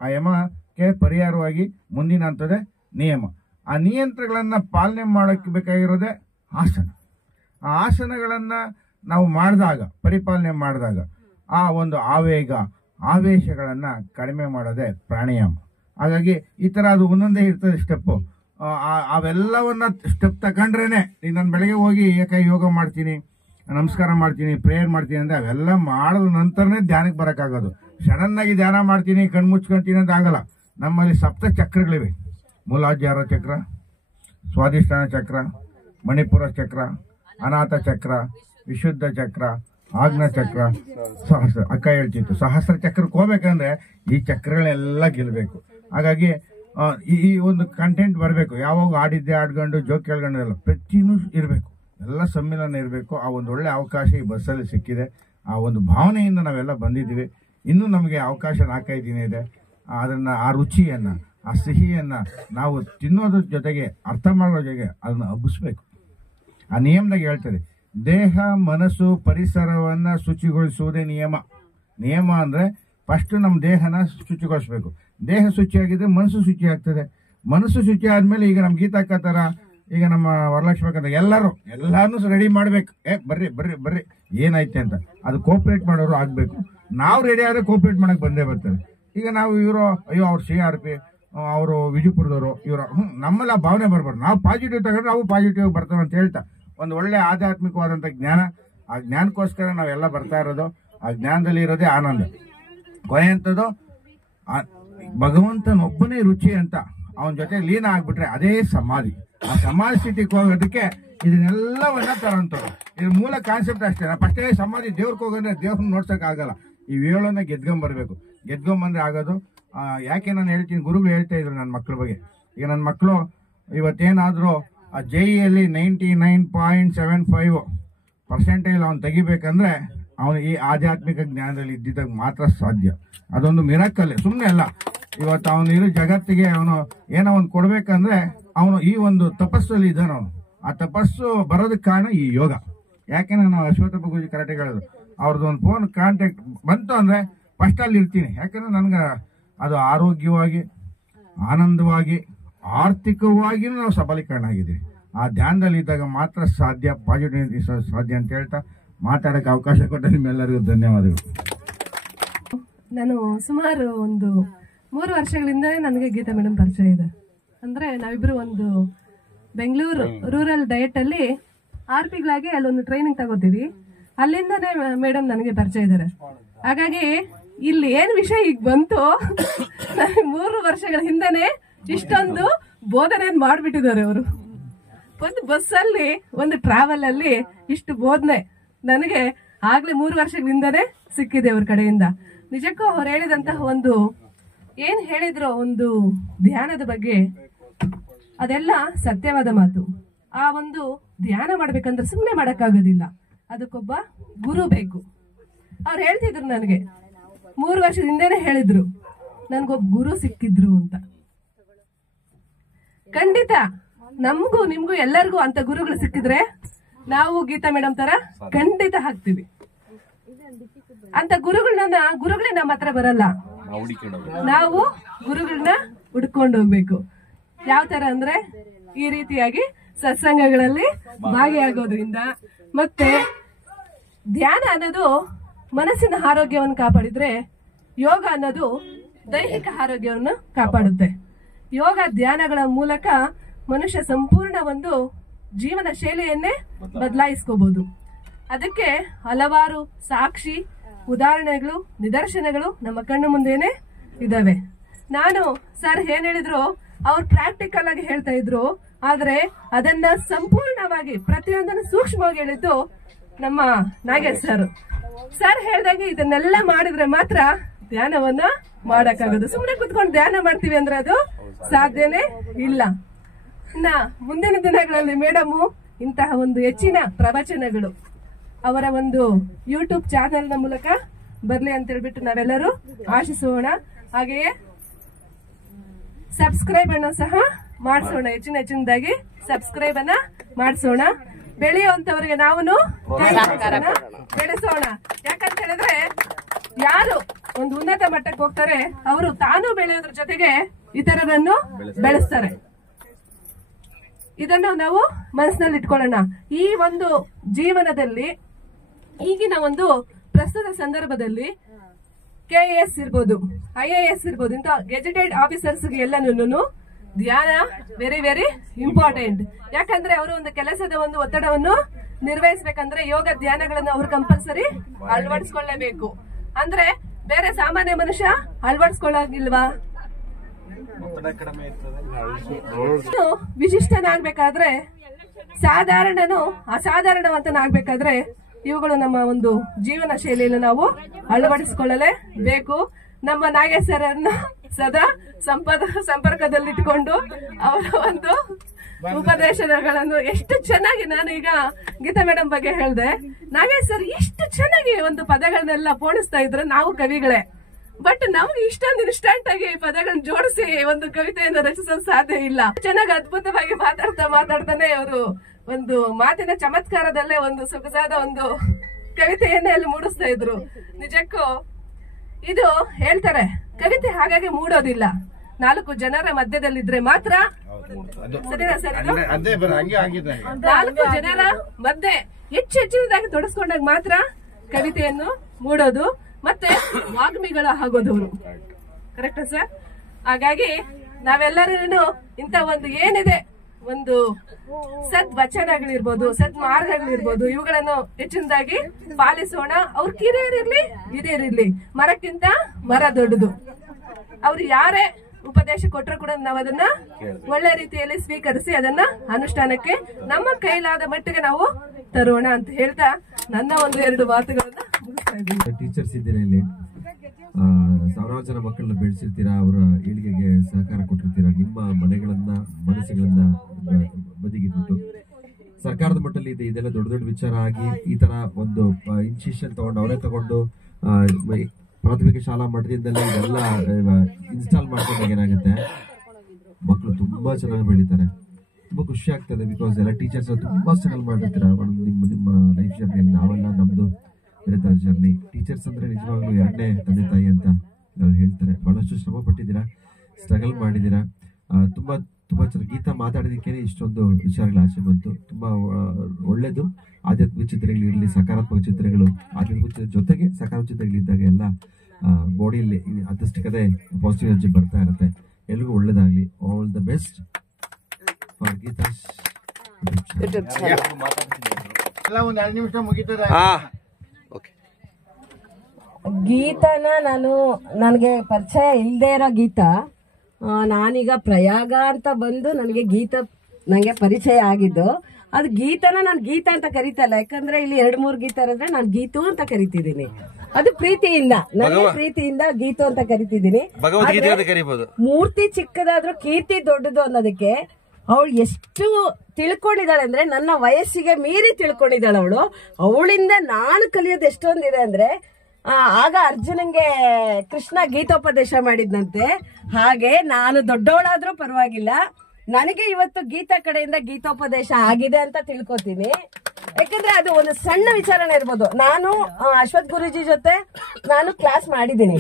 ಆ ಯಮಕ್ಕೆ ಪರಿಹಾರವಾಗಿ ಮುಂದಿನ ಹಂತದೇ ನಿಯಮ. ಆ ನಿಯಂತ್ರಣಗಳನ್ನು ಪಾಲನೆ ಮಾಡೋಕ್ಕೆ ಬೇಕಾಗಿರೋದೇ ಆಸನ. ಆ ಆಸನಗಳನ್ನು ನಾವು ಮಾಡಿದಾಗ, ಪರಿಪಾಲನೆ ಮಾಡಿದಾಗ ಆ ಒಂದು ಆವೇಶಗಳನ್ನು ಕಡಿಮೆ ಮಾಡೋದೇ ಪ್ರಾಣಾಯಾಮ. ಹಾಗಾಗಿ ಈ ಥರ ಅದು ಒಂದೊಂದೇ ಇರ್ತದೆ ಸ್ಟೆಪ್ಪು. ಅವೆಲ್ಲವನ್ನ ಸ್ಟೆಪ್ ತಗೊಂಡ್ರೇನೆ ನಾನು ಬೆಳಗ್ಗೆ ಹೋಗಿ ಯೋಗ ಮಾಡ್ತೀನಿ, ನಮಸ್ಕಾರ ಮಾಡ್ತೀನಿ, ಪ್ರೇಯರ್ ಮಾಡ್ತೀನಿ ಅಂದರೆ ಅವೆಲ್ಲ ಮಾಡಿದ ನಂತರನೇ ಧ್ಯಾನಕ್ಕೆ ಬರೋಕ್ಕಾಗೋದು. ಸಡನ್ನಾಗಿ ಧ್ಯಾನ ಮಾಡ್ತೀನಿ, ಕಣ್ಣು ಮುಚ್ಕೊಂತೀನಿ ಅಂತ ಆಗಲ್ಲ. ನಮ್ಮಲ್ಲಿ 7 ಚಕ್ರಗಳಿವೆ: ಮೂಲಾಧಾರ ಚಕ್ರ, ಸ್ವಾಧಿಷ್ಠಾನ ಚಕ್ರ, ಮಣಿಪುರ ಚಕ್ರ, ಅನಾಥ ಚಕ್ರ, ವಿಶುದ್ಧ ಚಕ್ರ, ಆಗ್ನ ಚಕ್ರ, ಸಹಸ್ರ. ಅಕ್ಕ ಹೇಳ್ತಿತ್ತು ಸಹಸ್ರ ಚಕ್ರಕ್ಕೆ ಹೋಗ್ಬೇಕಂದ್ರೆ ಈ ಚಕ್ರಗಳೆಲ್ಲ ಗೆಲ್ಲಬೇಕು. ಹಾಗಾಗಿ ಈ ಒಂದು ಕಂಟೆಂಟ್ ಬರಬೇಕು. ಯಾವಾಗ ಆಡಿದ್ದೆ ಆಡ್ಕೊಂಡು ಜೋಕ್ ಕೇಳ್ಕೊಂಡು ಎಲ್ಲ ಪ್ರತಿಯೂ ಇರಬೇಕು, ಎಲ್ಲ ಸಮ್ಮಿಲನ ಇರಬೇಕು. ಆ ಒಂದು ಒಳ್ಳೆ ಅವಕಾಶ ಈ ಬಸ್ಸಲ್ಲಿ ಸಿಕ್ಕಿದೆ. ಆ ಒಂದು ಭಾವನೆಯಿಂದ ನಾವೆಲ್ಲ ಬಂದಿದ್ದೀವಿ. ಇನ್ನೂ ನಮಗೆ ಅವಕಾಶ 4-5 ದಿನ ಇದೆ. ಅದನ್ನು, ಆ ರುಚಿಯನ್ನು, ಆ ಸಿಹಿಯನ್ನು ನಾವು ತಿನ್ನೋದ್ರ ಜೊತೆಗೆ ಅರ್ಥ ಮಾಡೋ ಜೊತೆಗೆ ಅದನ್ನು ಹಬ್ಬಿಸ್ಬೇಕು. ಆ ನಿಯಮದಾಗ ಹೇಳ್ತಾರೆ, ದೇಹ, ಮನಸ್ಸು, ಪರಿಸರವನ್ನು ಶುಚಿಗೊಳಿಸುವುದೇ ನಿಯಮ. ನಿಯಮ ಅಂದರೆ ಫಸ್ಟ್ ನಮ್ಮ ದೇಹನ ಶುಚಿಗೊಳಿಸ್ಬೇಕು. ದೇಹ ಶುಚಿಯಾಗಿದ್ರೆ ಮನಸ್ಸು ಶುಚಿ ಆಗ್ತದೆ. ಮನಸ್ಸು ಶುಚಿ ಆದಮೇಲೆ ಈಗ ನಮ್ಮ ಗೀತಕ್ಕ ಥರ, ಈಗ ನಮ್ಮ ವರಲಕ್ಷ್ಮಿ ಅಂತ ಎಲ್ಲಾನು ರೆಡಿ ಮಾಡ್ಬೇಕು. ಬರ್ರಿ ಬರ್ರಿ ಬರ್ರಿ ಏನೈತೆ ಅಂತ ಅದು ಕೋಆಪರೇಟ್ ಮಾಡೋರು ಆಗಬೇಕು. ನಾವು ರೆಡಿ ಆದರೆ ಕೋಆಪರೇಟ್ ಮಾಡಕ್ಕೆ ಬಂದೇ ಬರ್ತಾರೆ. ಈಗ ನಾವು ಅಯ್ಯೋ ಅವ್ರು CRP ಅವರು ವಿಜಯಪುರದವರು ಇವರು ನಮ್ಮೆಲ್ಲ ಭಾವನೆ ಬರ್ಬಾರ್ದು. ನಾವು ಪಾಸಿಟಿವ್ ತಗೊಂಡ್ರೆ ನಾವು ಪಾಸಿಟಿವ್ ಬರ್ತವೆ ಅಂತ ಹೇಳ್ತಾ ಒಂದು ಒಳ್ಳೆ ಆಧ್ಯಾತ್ಮಿಕವಾದಂಥ ಜ್ಞಾನ, ಆ ಜ್ಞಾನಕ್ಕೋಸ್ಕರ ನಾವೆಲ್ಲ ಬರ್ತಾ ಇರೋದು. ಆ ಜ್ಞಾನದಲ್ಲಿ ಇರೋದೇ ಆನಂದ. ಕೊನೆಯಂಥದ್ದು ಭಗವಂತನೊಬ್ಬನೇ ರುಚಿ ಅಂತ ಅವನ ಜೊತೆ ಲೀನ ಆಗ್ಬಿಟ್ರೆ ಅದೇ ಸಮಾಧಿ. ಆ ಸಮಾಧಿ ಸ್ಥಿತಿಗೆ ಹೋಗೋದಕ್ಕೆ ಇದನ್ನೆಲ್ಲವನ್ನ ತರೋಂಥದ್ದು. ಇದ್ರ ಮೂಲ ಕಾನ್ಸೆಪ್ಟ್ ಅಷ್ಟೇ. ಫಸ್ಟೇ ಸಮಾಧಿ ದೇವ್ರಿಗೆ ಹೋಗೋದ್ರೆ ದೇವ್ರನ್ನ ನೋಡ್ಸಕ್ ಆಗಲ್ಲ. ಈ ಏಳನ್ನ ಗೆದ್ಕೊಂಬರ್ಬೇಕು. ಗೆದ್ಕೊಂಬಂದ್ರೆ ಆಗೋದು. ಯಾಕೆ ನಾನು ಹೇಳ್ತೀನಿ, ಗುರುಗಳು ಹೇಳ್ತಾ ಇದ್ರು ನನ್ನ ಮಕ್ಕಳ ಬಗ್ಗೆ. ಈಗ ನನ್ನ ಮಕ್ಕಳು ಇವತ್ತೇನಾದ್ರೂ ಆ JEಯಲ್ಲಿ 99.75% ಅವ್ನು ತೆಗಿಬೇಕಂದ್ರೆ ಅವನು ಈ ಆಧ್ಯಾತ್ಮಿಕ ಜ್ಞಾನದಲ್ಲಿ ಇದ್ದಿದ್ದಾಗ ಮಾತ್ರ ಸಾಧ್ಯ. ಅದೊಂದು ಮಿರಾಕಲ್, ಸುಮ್ಮನೆ ಅಲ್ಲ. ಇವತ್ತು ಅವನು ಇರೋ ಜಗತ್ತಿಗೆ ಅವನು ಏನೋ ಒಂದು ಕೊಡ್ಬೇಕಂದ್ರೆ ಅವನು ಈ ಒಂದು ತಪಸ್ಸಲ್ಲಿ ಇದ್ದಾನೆ. ಅವನು ಆ ತಪಸ್ಸು ಬರೋದಕ್ಕೆ ಕಾರಣ ಈ ಯೋಗ. ಯಾಕೆ ನಾನು ಅಶ್ವತ್ಥಪ್ಪ ಗುರೂಜಿ ಕರೆಕ್ಟಾಗಿ ಹೇಳೋದು, ಅವ್ರದ್ದು ಒಂದು ಫೋನ್ ಕಾಂಟ್ಯಾಕ್ಟ್ ಬಂತು ಅಂದ್ರೆ ಫಸ್ಟ್ ಅಲ್ಲಿ ಇರ್ತೀನಿ. ಯಾಕಂದ್ರೆ ನನ್ಗೆ ಅದು ಆರೋಗ್ಯವಾಗಿ, ಆನಂದವಾಗಿ, ಆರ್ಥಿಕವಾಗಿ ನಾವು ಸಬಲೀಕರಣ ಆಗಿದ್ದೀವಿ. ಆ ಧ್ಯಾನದಲ್ಲಿ ಇದ್ದಾಗ ಮಾತ್ರ ಸಾಧ್ಯ, ಪಾಸಿಟಿವ್ ಸಾಧ್ಯ ಅಂತ ಹೇಳ್ತಾ ಮಾತಾಡಕ್ಕೆ ಅವಕಾಶ ಕೊಟ್ಟ ನಿಮ್ಮೆಲ್ಲರಿಗೂ ಧನ್ಯವಾದಗಳು. ನಾನು ಸುಮಾರು ಒಂದು 3 ವರ್ಷಗಳಿಂದ ನನಗೆ ಗೀತಾ ಮೇಡಮ್ ಪರಿಚಯ ಇದೆ. ಅಂದ್ರೆ ನಾವಿಬ್ರು ಒಂದು ಬೆಂಗಳೂರು ರೂರಲ್ ಡಯಟ್ ಅಲ್ಲಿ RPಗಳಾಗಿ ಅಲ್ಲೊಂದು ಟ್ರೈನಿಂಗ್ ತಗೋತೀವಿ. ಅಲ್ಲಿಂದಾನೇ ಮೇಡಮ್ ನನಗೆ ಪರಿಚಯ ಇದ್ದಾರೆ. ಹಾಗಾಗಿ ಇಲ್ಲಿ ಏನ್ ವಿಷಯ ಈಗ ಬಂತು, 3 ವರ್ಷಗಳ ಹಿಂದೆನೆ ಇಷ್ಟೊಂದು ಬೋಧನೆ ಮಾಡ್ಬಿಟ್ಟಿದ್ದಾರೆ ಅವರು. ಒಂದು ಬಸ್ಸಲ್ಲಿ, ಒಂದು ಟ್ರಾವೆಲ್ ಅಲ್ಲಿ ಇಷ್ಟು ಬೋಧನೆ ನನಗೆ ಆಗ್ಲೇ 3 ವರ್ಷಗಳಿಂದನೇ ಸಿಕ್ಕಿದೆ ಅವ್ರ ಕಡೆಯಿಂದ. ನಿಜಕ್ಕೂ ಅವ್ರು ಹೇಳಿದಂತಹ ಒಂದು ಏನ್ ಹೇಳಿದ್ರು ಒಂದು ಧ್ಯಾನದ ಬಗ್ಗೆ, ಅದೆಲ್ಲ ಸತ್ಯವಾದ ಮಾತು. ಆ ಒಂದು ಧ್ಯಾನ ಮಾಡ್ಬೇಕಂದ್ರೆ ಸುಮ್ಮನೆ ಮಾಡಕ್ಕಾಗೋದಿಲ್ಲ, ಅದಕ್ಕೊಬ್ಬ ಗುರು ಬೇಕು. ಅವ್ರು ಹೇಳ್ತಿದ್ರು ನನಗೆ 3 ವರ್ಷದಿಂದನೇ ಹೇಳಿದ್ರು ನನ್ಗೊಬ್ಬ ಗುರು ಸಿಕ್ಕಿದ್ರು ಅಂತ. ಖಂಡಿತ ನಮಗೂ ನಿಮ್ಗೂ ಎಲ್ಲರಿಗೂ ಅಂತ ಗುರುಗಳು ಸಿಕ್ಕಿದ್ರೆ ನಾವು ಗೀತಾ ಮೇಡಮ್ ತರ ಖಂಡಿತ ಹಾಕ್ತಿವಿ. ಅಂತ ಗುರುಗಳೇ ನಮ್ಮ ಹತ್ರ ಬರಲ್ಲ, ನಾವು ಗುರುಗಳನ್ನ ಹುಡ್ಕೊಂಡು ಹೋಗ್ಬೇಕು. ಯಾವ ತರ ಅಂದ್ರೆ ಈ ರೀತಿಯಾಗಿ ಸತ್ಸಂಗಗಳಲ್ಲಿ ಭಾಗಿಯಾಗೋದ್ರಿಂದ, ಮತ್ತೆ ಧ್ಯಾನ ಅನ್ನೋದು ಮನಸ್ಸಿನ ಆರೋಗ್ಯವನ್ನು ಕಾಪಾಡಿದ್ರೆ, ಯೋಗ ಅನ್ನೋದು ದೈಹಿಕ ಆರೋಗ್ಯವನ್ನು ಕಾಪಾಡುತ್ತೆ. ಯೋಗ ಧ್ಯಾನಗಳ ಮೂಲಕ ಮನುಷ್ಯ ಸಂಪೂರ್ಣ ಒಂದು ಜೀವನ ಶೈಲಿಯನ್ನೇ ಬದಲಾಯಿಸ್ಕೋಬಹುದು. ಅದಕ್ಕೆ ಹಲವಾರು ಸಾಕ್ಷಿ ಉದಾಹರಣೆಗಳು, ನಿದರ್ಶನಗಳು ನಮ್ಮ ಕಣ್ಣು ಮುಂದೆನೆ ಇದಾವೆ. ನಾನು ಸರ್ ಏನ್ ಹೇಳಿದ್ರು, ಅವ್ರು ಪ್ರಾಕ್ಟಿಕಲ್ ಆಗಿ ಹೇಳ್ತಾ ಇದ್ರು, ಆದ್ರೆ ಅದನ್ನ ಸಂಪೂರ್ಣವಾಗಿ ಪ್ರತಿಯೊಂದನ್ನು ಸೂಕ್ಷ್ಮವಾಗಿ ಹೇಳಿದ್ದು ನಮ್ಮ ನಾಗೇಶ್ ಸರ್ ಹೇಳ್ದಾಗೆ ಇದನ್ನೆಲ್ಲ ಮಾಡಿದ್ರೆ ಮಾತ್ರ ಧ್ಯಾನವನ್ನ ಮಾಡಕ್ಕಾಗೋದು. ಸುಮ್ಮನೆ ಕುತ್ಕೊಂಡು ಧ್ಯಾನ ಮಾಡ್ತೀವಿ ಅಂದ್ರೆ ಅದು ಸಾಧ್ಯನೇ ಇಲ್ಲ. ಇನ್ನ ಮುಂದಿನ ದಿನಗಳಲ್ಲಿ ಮೇಡಮ್ ಇಂತಹ ಒಂದು ಹೆಚ್ಚಿನ ಪ್ರವಚನಗಳು ಅವರ ಒಂದು ಯೂಟ್ಯೂಬ್ ಚಾನೆಲ್ ನ ಮೂಲಕ ಬರ್ಲಿ ಅಂತ ಹೇಳ್ಬಿಟ್ಟು ನಾವೆಲ್ಲರೂ ಆಶಿಸೋಣ. ಹಾಗೆಯೇ ಸಬ್ಸ್ಕ್ರೈಬ್ ಅನ್ನು ಸಹ ಮಾಡಿಸೋಣ, ಹೆಚ್ಚಿನದಾಗಿ ಸಬ್ಸ್ಕ್ರೈಬ್ ಅನ್ನ ಮಾಡಿಸೋಣ. ಬೆಳೆಯುವಂತವರಿಗೆ ನಾವು ಬೆಳೆಸೋಣ. ಯಾಕಂತ ಹೇಳಿದ್ರೆ ಯಾರು ಒಂದು ಉನ್ನತ ಮಟ್ಟಕ್ಕೆ ಹೋಗ್ತಾರೆ ಅವರು ತಾನು ಬೆಳೆಯೋದ್ರ ಜೊತೆಗೆ ಇತರರನ್ನು ಬೆಳೆಸ್ತಾರೆ. ಇದನ್ನು ನಾವು ಮನಸ್ಸಿನಲ್ಲಿ ಇಟ್ಕೊಳ್ಳೋಣ. ಈ ಒಂದು ಜೀವನದಲ್ಲಿ ಈಗಿನ ಒಂದು ಪ್ರಸ್ತುತ ಸಂದರ್ಭದಲ್ಲಿ KAS ಇರ್ಬೋದು, IAS ಇರ್ಬೋದು, ಇಂಥ ಗೆಜೆಟೆಡ್ ಆಫೀಸರ್ಸ್ ಎಲ್ಲನೂ ಧ್ಯಾನ ವೆರಿ ವೆರಿ ಇಂಪಾರ್ಟೆಂಟ್. ಯಾಕಂದ್ರೆ ಅವರು ಒಂದು ಕೆಲಸದ ಒಂದು ಒತ್ತಡವನ್ನು ನಿರ್ವಹಿಸಬೇಕಂದ್ರೆ ಯೋಗ ಧ್ಯಾನಗಳನ್ನು ಅವರು ಕಂಪಲ್ಸರಿ ಅಳವಡಿಸ್ಕೊಳ್ಳೇಬೇಕು. ಅಂದ್ರೆ ಬೇರೆ ಸಾಮಾನ್ಯ ಮನುಷ್ಯ ಅಳವಡಿಸ್ಕೊಳ್ಳೋಗಿಲ್ವಾ? ವಿಶಿಷ್ಟನಾಗ್ಬೇಕಾದ್ರೆ, ಸಾಧಾರಣನು ಅಸಾಧಾರಣವಂತನಾಗ್ಬೇಕಾದ್ರೆ ಇವುಗಳು ನಮ್ಮ ಒಂದು ಜೀವನ ಶೈಲಿಯಲ್ಲಿ ನಾವು ಅಳವಡಿಸಿಕೊಳ್ಳಲೇಬೇಕು. ನಮ್ಮ ನಾಗೇಶ್ ಸರನ್ನ ಸದಾ ಸಂಪರ್ಕದಲ್ಲಿಟ್ಕೊಂಡು ಅವರ ಒಂದು ಉಪದೇಶಗಳನ್ನು ಎಷ್ಟು ಚೆನ್ನಾಗಿ, ನಾನು ಈಗ ಗೀತಾ ಮೇಡಮ್ ಬಗ್ಗೆ ಹೇಳಿದೆ, ನಾಗೇಶ್ ಸರ್ ಎಷ್ಟು ಚೆನ್ನಾಗಿ ಒಂದು ಪದಗಳನ್ನೆಲ್ಲ ಪೋಣಿಸ್ತಾ ಇದ್ರು. ನಾವು ಕವಿಗಳೇ, ಬಟ್ ನಮ್ಗೆ ಇಷ್ಟೊಂದು ಇನ್ಸ್ಟಂಟ್ ಆಗಿ ಪದಗಳನ್ನ ಜೋಡಿಸಿ ಒಂದು ಕವಿತೆಯನ್ನು ರಚಿಸಲು ಸಾಧ್ಯ ಇಲ್ಲ. ಚೆನ್ನಾಗಿ ಅದ್ಭುತವಾಗಿ ಮಾತಾಡ್ತಾನೆ ಅವರು ಒಂದು ಮಾತಿನ ಚಮತ್ಕಾರದಲ್ಲೇ ಒಂದು ಸೊಗಸಾದ ಒಂದು ಕವಿತೆಯನ್ನೇ ಅಲ್ಲಿ ಮೂಡಿಸ್ತಾ ಇದ್ರು. ನಿಜಕ್ಕೂ ಇದು ಹೇಳ್ತಾರೆ, ಕವಿತೆ ಹಾಗಾಗಿ ಮೂಡೋದಿಲ್ಲ, 4 ಜನರ ಮಧ್ಯದಲ್ಲಿದ್ರೆ ಮಾತ್ರ. ಸರಿನಾ ಸರ್? 4 ಜನರ ಮಧ್ಯೆ ಹೆಚ್ಚಿನದಾಗಿ ತೊಡಸ್ಕೊಂಡಾಗ ಮಾತ್ರ ಕವಿತೆಯನ್ನು ಮೂಡೋದು ಮತ್ತೆ ವಾಗ್ಮಿಗಳ ಆಗೋದವರು. ಕರೆಕ್ಟಾ ಸರ್? ಹಾಗಾಗಿ ನಾವೆಲ್ಲರೂ ಇಂತ ಒಂದು ಏನಿದೆ ಒಂದು ಸದ್ವಚನಗಳಿರ್ಬೋದು, ಸದ್ಮಾರ್ಗಗಳಿರ್ಬೋದು, ಇವುಗಳನ್ನು ಹೆಚ್ಚಿನದಾಗಿ ಪಾಲಿಸೋಣ. ಅವ್ರ ಕಿರಿಯರಿರ್ಲಿ ಹಿರಿಯರಿರ್ಲಿ, ಮರಕ್ಕಿಂತ ಮರ ದೊಡ್ಡದು. ಅವ್ರು ಯಾರೇ ಉಪದೇಶ ಕೊಟ್ಟರು ಕೂಡ ನಾವು ಅದನ್ನ ಒಳ್ಳೆ ರೀತಿಯಲ್ಲಿ ಸ್ವೀಕರಿಸಿ ಅದನ್ನ ಅನುಷ್ಠಾನಕ್ಕೆ ನಮ್ಮ ಕೈಲಾದ ಮಟ್ಟಿಗೆ ನಾವು ತರೋಣ ಅಂತ ಹೇಳ್ತಾ ನನ್ನ ಒಂದು 2 ಮಾತುಗಳನ್ನ ಮುಗಿಸ್ತಾ ಇದ್ದೀನಿ. ಟೀಚರ್ಸ್ ಇದ್ದೀರಾ ಇಲ್ಲಿ, ಸಾವಿರಾರು ಜನ ಮಕ್ಕಳನ್ನ ಬೆಳೆಸಿರ್ತೀರಾ, ಅವರ ಏಳಿಗೆಗೆ ಸಹಕಾರ ಕೊಟ್ಟಿರ್ತೀರಾ. ನಿಮ್ಮ ಮನೆಗಳನ್ನ ಮನಸ್ಸುಗಳನ್ನ ಬದಿಗಿಟ್ಬಿಟ್ಟು ಸರ್ಕಾರದ ಮಟ್ಟದಲ್ಲಿ ಇದೆಲ್ಲ ದೊಡ್ಡ ದೊಡ್ಡ ವಿಚಾರ ಆಗಿ ಈ ತರ ಒಂದು ಇನಿಷಿಯೇಷನ್ ತಗೊಂಡು ಅವರೇ ತಗೊಂಡು ಪ್ರಾಥಮಿಕ ಶಾಲಾ ಮಟ್ಟದಿಂದಲೇ ಇದೆಲ್ಲ ಇನ್ಸ್ಟಾಲ್ ಮಾಡ್ಕೊಂಡಾಗ ಏನಾಗುತ್ತೆ, ಮಕ್ಕಳು ತುಂಬಾ ಚೆನ್ನಾಗಿ ಬೆಳೀತಾರೆ. ತುಂಬಾ ಖುಷಿ ಆಗ್ತದೆ. ಬಿಕಾಸ್ ಎಲ್ಲ ಟೀಚರ್ಸ್ ತುಂಬಾ ಸ್ಟ್ರಗಲ್ ಮಾಡಿರ್ತೀರ ನಿಮ್ಮ ಲೈಫ್ ಜರ್ನಿಯಲ್ಲಿ. ನಾವೆಲ್ಲ ನಮ್ದು ಬೇರೆ ತರ ಜರ್ನಿ. ಟೀಚರ್ಸ್ ಅಂದ್ರೆ ನಿಜವಾಗ್ಲೂ 2ನೇ ತಂದೆ ತಾಯಿ ಅಂತ ನಾವು ಹೇಳ್ತಾರೆ. ಬಹಳಷ್ಟು ಶ್ರಮ ಪಟ್ಟಿದ್ದೀರಾ, ಸ್ಟ್ರಗಲ್ ಮಾಡಿದ್ದೀರಾ. ತುಂಬಾ ಚೆನ್ನಾಗಿ ಗೀತಾ ಮಾತಾಡೋದಕ್ಕೇನೆ ಇಷ್ಟೊಂದು ವಿಚಾರಗಳ ಆಸೆ ಬಂತು. ತುಂಬಾ ಒಳ್ಳೇದು. ಆಧ್ಯಾತ್ಮಿಕ ಚಿತ್ರಗಳಿರಲಿ, ಸಕಾರಾತ್ಮಕ ಚಿತ್ರಗಳು, ಆಧ್ಯಾತ್ಮಿಕ ಚಿತ್ರ ಜೊತೆಗೆ ಸಕಾರಾತ್ಮಕ ಚಿತ್ರಗಳಿದ್ದಾಗ ಎಲ್ಲ ಬಾಡಿಯಲ್ಲಿ ಅದಷ್ಟಕ್ಕದೇ ಪಾಸಿಟಿವ್ ಎನರ್ಜಿ ಬರ್ತಾ ಇರುತ್ತೆ. ಎಲ್ರಿಗೂ ಒಳ್ಳೇದಾಗ್ಲಿ. All the best for Geeta. ಎಲ್ಲ ಒಂದು 2 ನಿಮಿಷ ಮುಗಿತದೆ. ಗೀತಾನ ನನಗೆ ಪರಿಚಯ ಇಲ್ಲದೆ ಇರೋ ಗೀತಾ, ನಾನೀಗ ಪ್ರಯಾಗ ಅಂತ ಬಂದು ನನಗೆ ಪರಿಚಯ ಆಗಿದ್ದು. ಅದು ಗೀತಾನ ನಾನು ಗೀತಾ ಅಂತ ಕರಿತಲ್ಲ, ಯಾಕಂದ್ರೆ ಇಲ್ಲಿ 2-3 ಗೀತಾ ಇರೋದ್ರೆ ನಾನು ಗೀತು ಅಂತ ಕರಿತಿದ್ದೀನಿ. ಅದು ಪ್ರೀತಿಯಿಂದ, ನನ್ನ ಪ್ರೀತಿಯಿಂದ ಗೀತು ಅಂತ ಕರಿತಿದ್ದೀನಿ. ಮೂರ್ತಿ ಚಿಕ್ಕದಾದ್ರೂ ಕೀರ್ತಿ ದೊಡ್ಡದು ಅನ್ನೋದಕ್ಕೆ ಅವಳು ಎಷ್ಟು ತಿಳ್ಕೊಂಡಿದ್ದಾಳೆ ಅಂದ್ರೆ, ನನ್ನ ವಯಸ್ಸಿಗೆ ಮೀರಿ ತಿಳ್ಕೊಂಡಿದ್ದಾಳೆ ಅವಳು. ಅವಳಿಂದ ನಾನು ಕಲಿಯೋದು ಎಷ್ಟೊಂದಿದೆ ಅಂದ್ರೆ, ಆಗ ಅರ್ಜುನಂಗೆ ಕೃಷ್ಣ ಗೀತೋಪದೇಶ ಮಾಡಿದ್ನಂತೆ. ಹಾಗೆ ನಾನು ದೊಡ್ಡವಳಾದ್ರೂ ಪರವಾಗಿಲ್ಲ, ನನಗೆ ಇವತ್ತು ಗೀತಾ ಕಡೆಯಿಂದ ಗೀತೋಪದೇಶ ಆಗಿದೆ ಅಂತ ತಿಳ್ಕೊತೀನಿ. ಯಾಕಂದ್ರೆ ಅದು ಒಂದು ಸಣ್ಣ ವಿಚಾರನೇ ಇರ್ಬೋದು. ನಾನು ಅಶ್ವಥ್ ಗುರುಜಿ ಜೊತೆ ನಾನು ಕ್ಲಾಸ್ ಮಾಡಿದ್ದೀನಿ,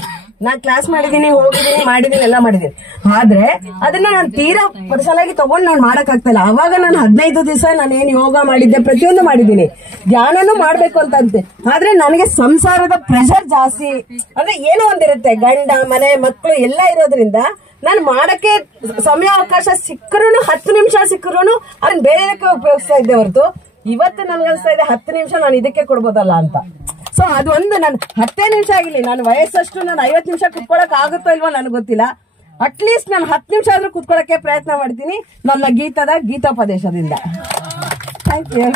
ಹೋಗಿದ್ದೀನಿ, ಮಾಡಿದ್ದೀನಿ, ಎಲ್ಲ ಮಾಡಿದ್ದೀನಿ. ಆದ್ರೆ ಅದನ್ನ ನಾನು ತೀರಾ ಪರ್ಸನಲ್ ಆಗಿ ತಗೊಂಡು ನಾನು ಮಾಡಕ್ ಆಗ್ತಾ ಇಲ್ಲ. ಅವಾಗ ನಾನು 15 ದಿವಸ ನಾನು ಏನ್ ಯೋಗ ಮಾಡಿದ್ದೆ, ಪ್ರತಿಯೊಂದು ಮಾಡಿದ್ದೀನಿ, ಧ್ಯಾನನೂ ಮಾಡ್ಬೇಕು ಅಂತ ಅಂತೆ. ಆದ್ರೆ ನನಗೆ ಸಂಸಾರದ ಪ್ರೆಷರ್ ಜಾಸ್ತಿ. ಅಂದ್ರೆ ಏನೋ ಒಂದಿರುತ್ತೆ, ಗಂಡ ಮನೆ ಮಕ್ಕಳು ಎಲ್ಲ ಇರೋದ್ರಿಂದ ನಾನು ಮಾಡಕ್ಕೆ ಸಮಯ ಅವಕಾಶ ಸಿಕ್ಕರೂ 10 ನಿಮಿಷ ಸಿಕ್ಕರೂ ಅದನ್ನ ಬೇರೆದಕ್ಕೆ ಉಪಯೋಗಿಸ್ತಾ ಇದ್ದೆ ಹೊರತು, ಇವತ್ತು ನನ್ಗನ್ಸ್ತಾ ಇದೆ 10 ನಿಮಿಷ ನಾನು ಇದಕ್ಕೆ ಕೊಡ್ಬೋದಲ್ಲ ಅಂತ. ಸೊ ಅದು ಒಂದು, ನಾನು 10 ನಿಮಿಷ ಆಗಿಲ್ಲ, ನಾನು ವಯಸ್ಸಷ್ಟು ನಾನು 50 ನಿಮಿಷ ಕುತ್ಕೊಳಕ್ ಆಗುತ್ತೋ ಇಲ್ವೋ ನನಗೆ ಗೊತ್ತಿಲ್ಲ. ಅಟ್ಲೀಸ್ಟ್ ನಾನು 10 ನಿಮಿಷ ಆದ್ರೂ ಕುತ್ಕೊಳಕ್ಕೆ ಪ್ರಯತ್ನ ಮಾಡ್ತೀನಿ ನನ್ನ ಗೀತೋಪದೇಶದಿಂದ. Thank you.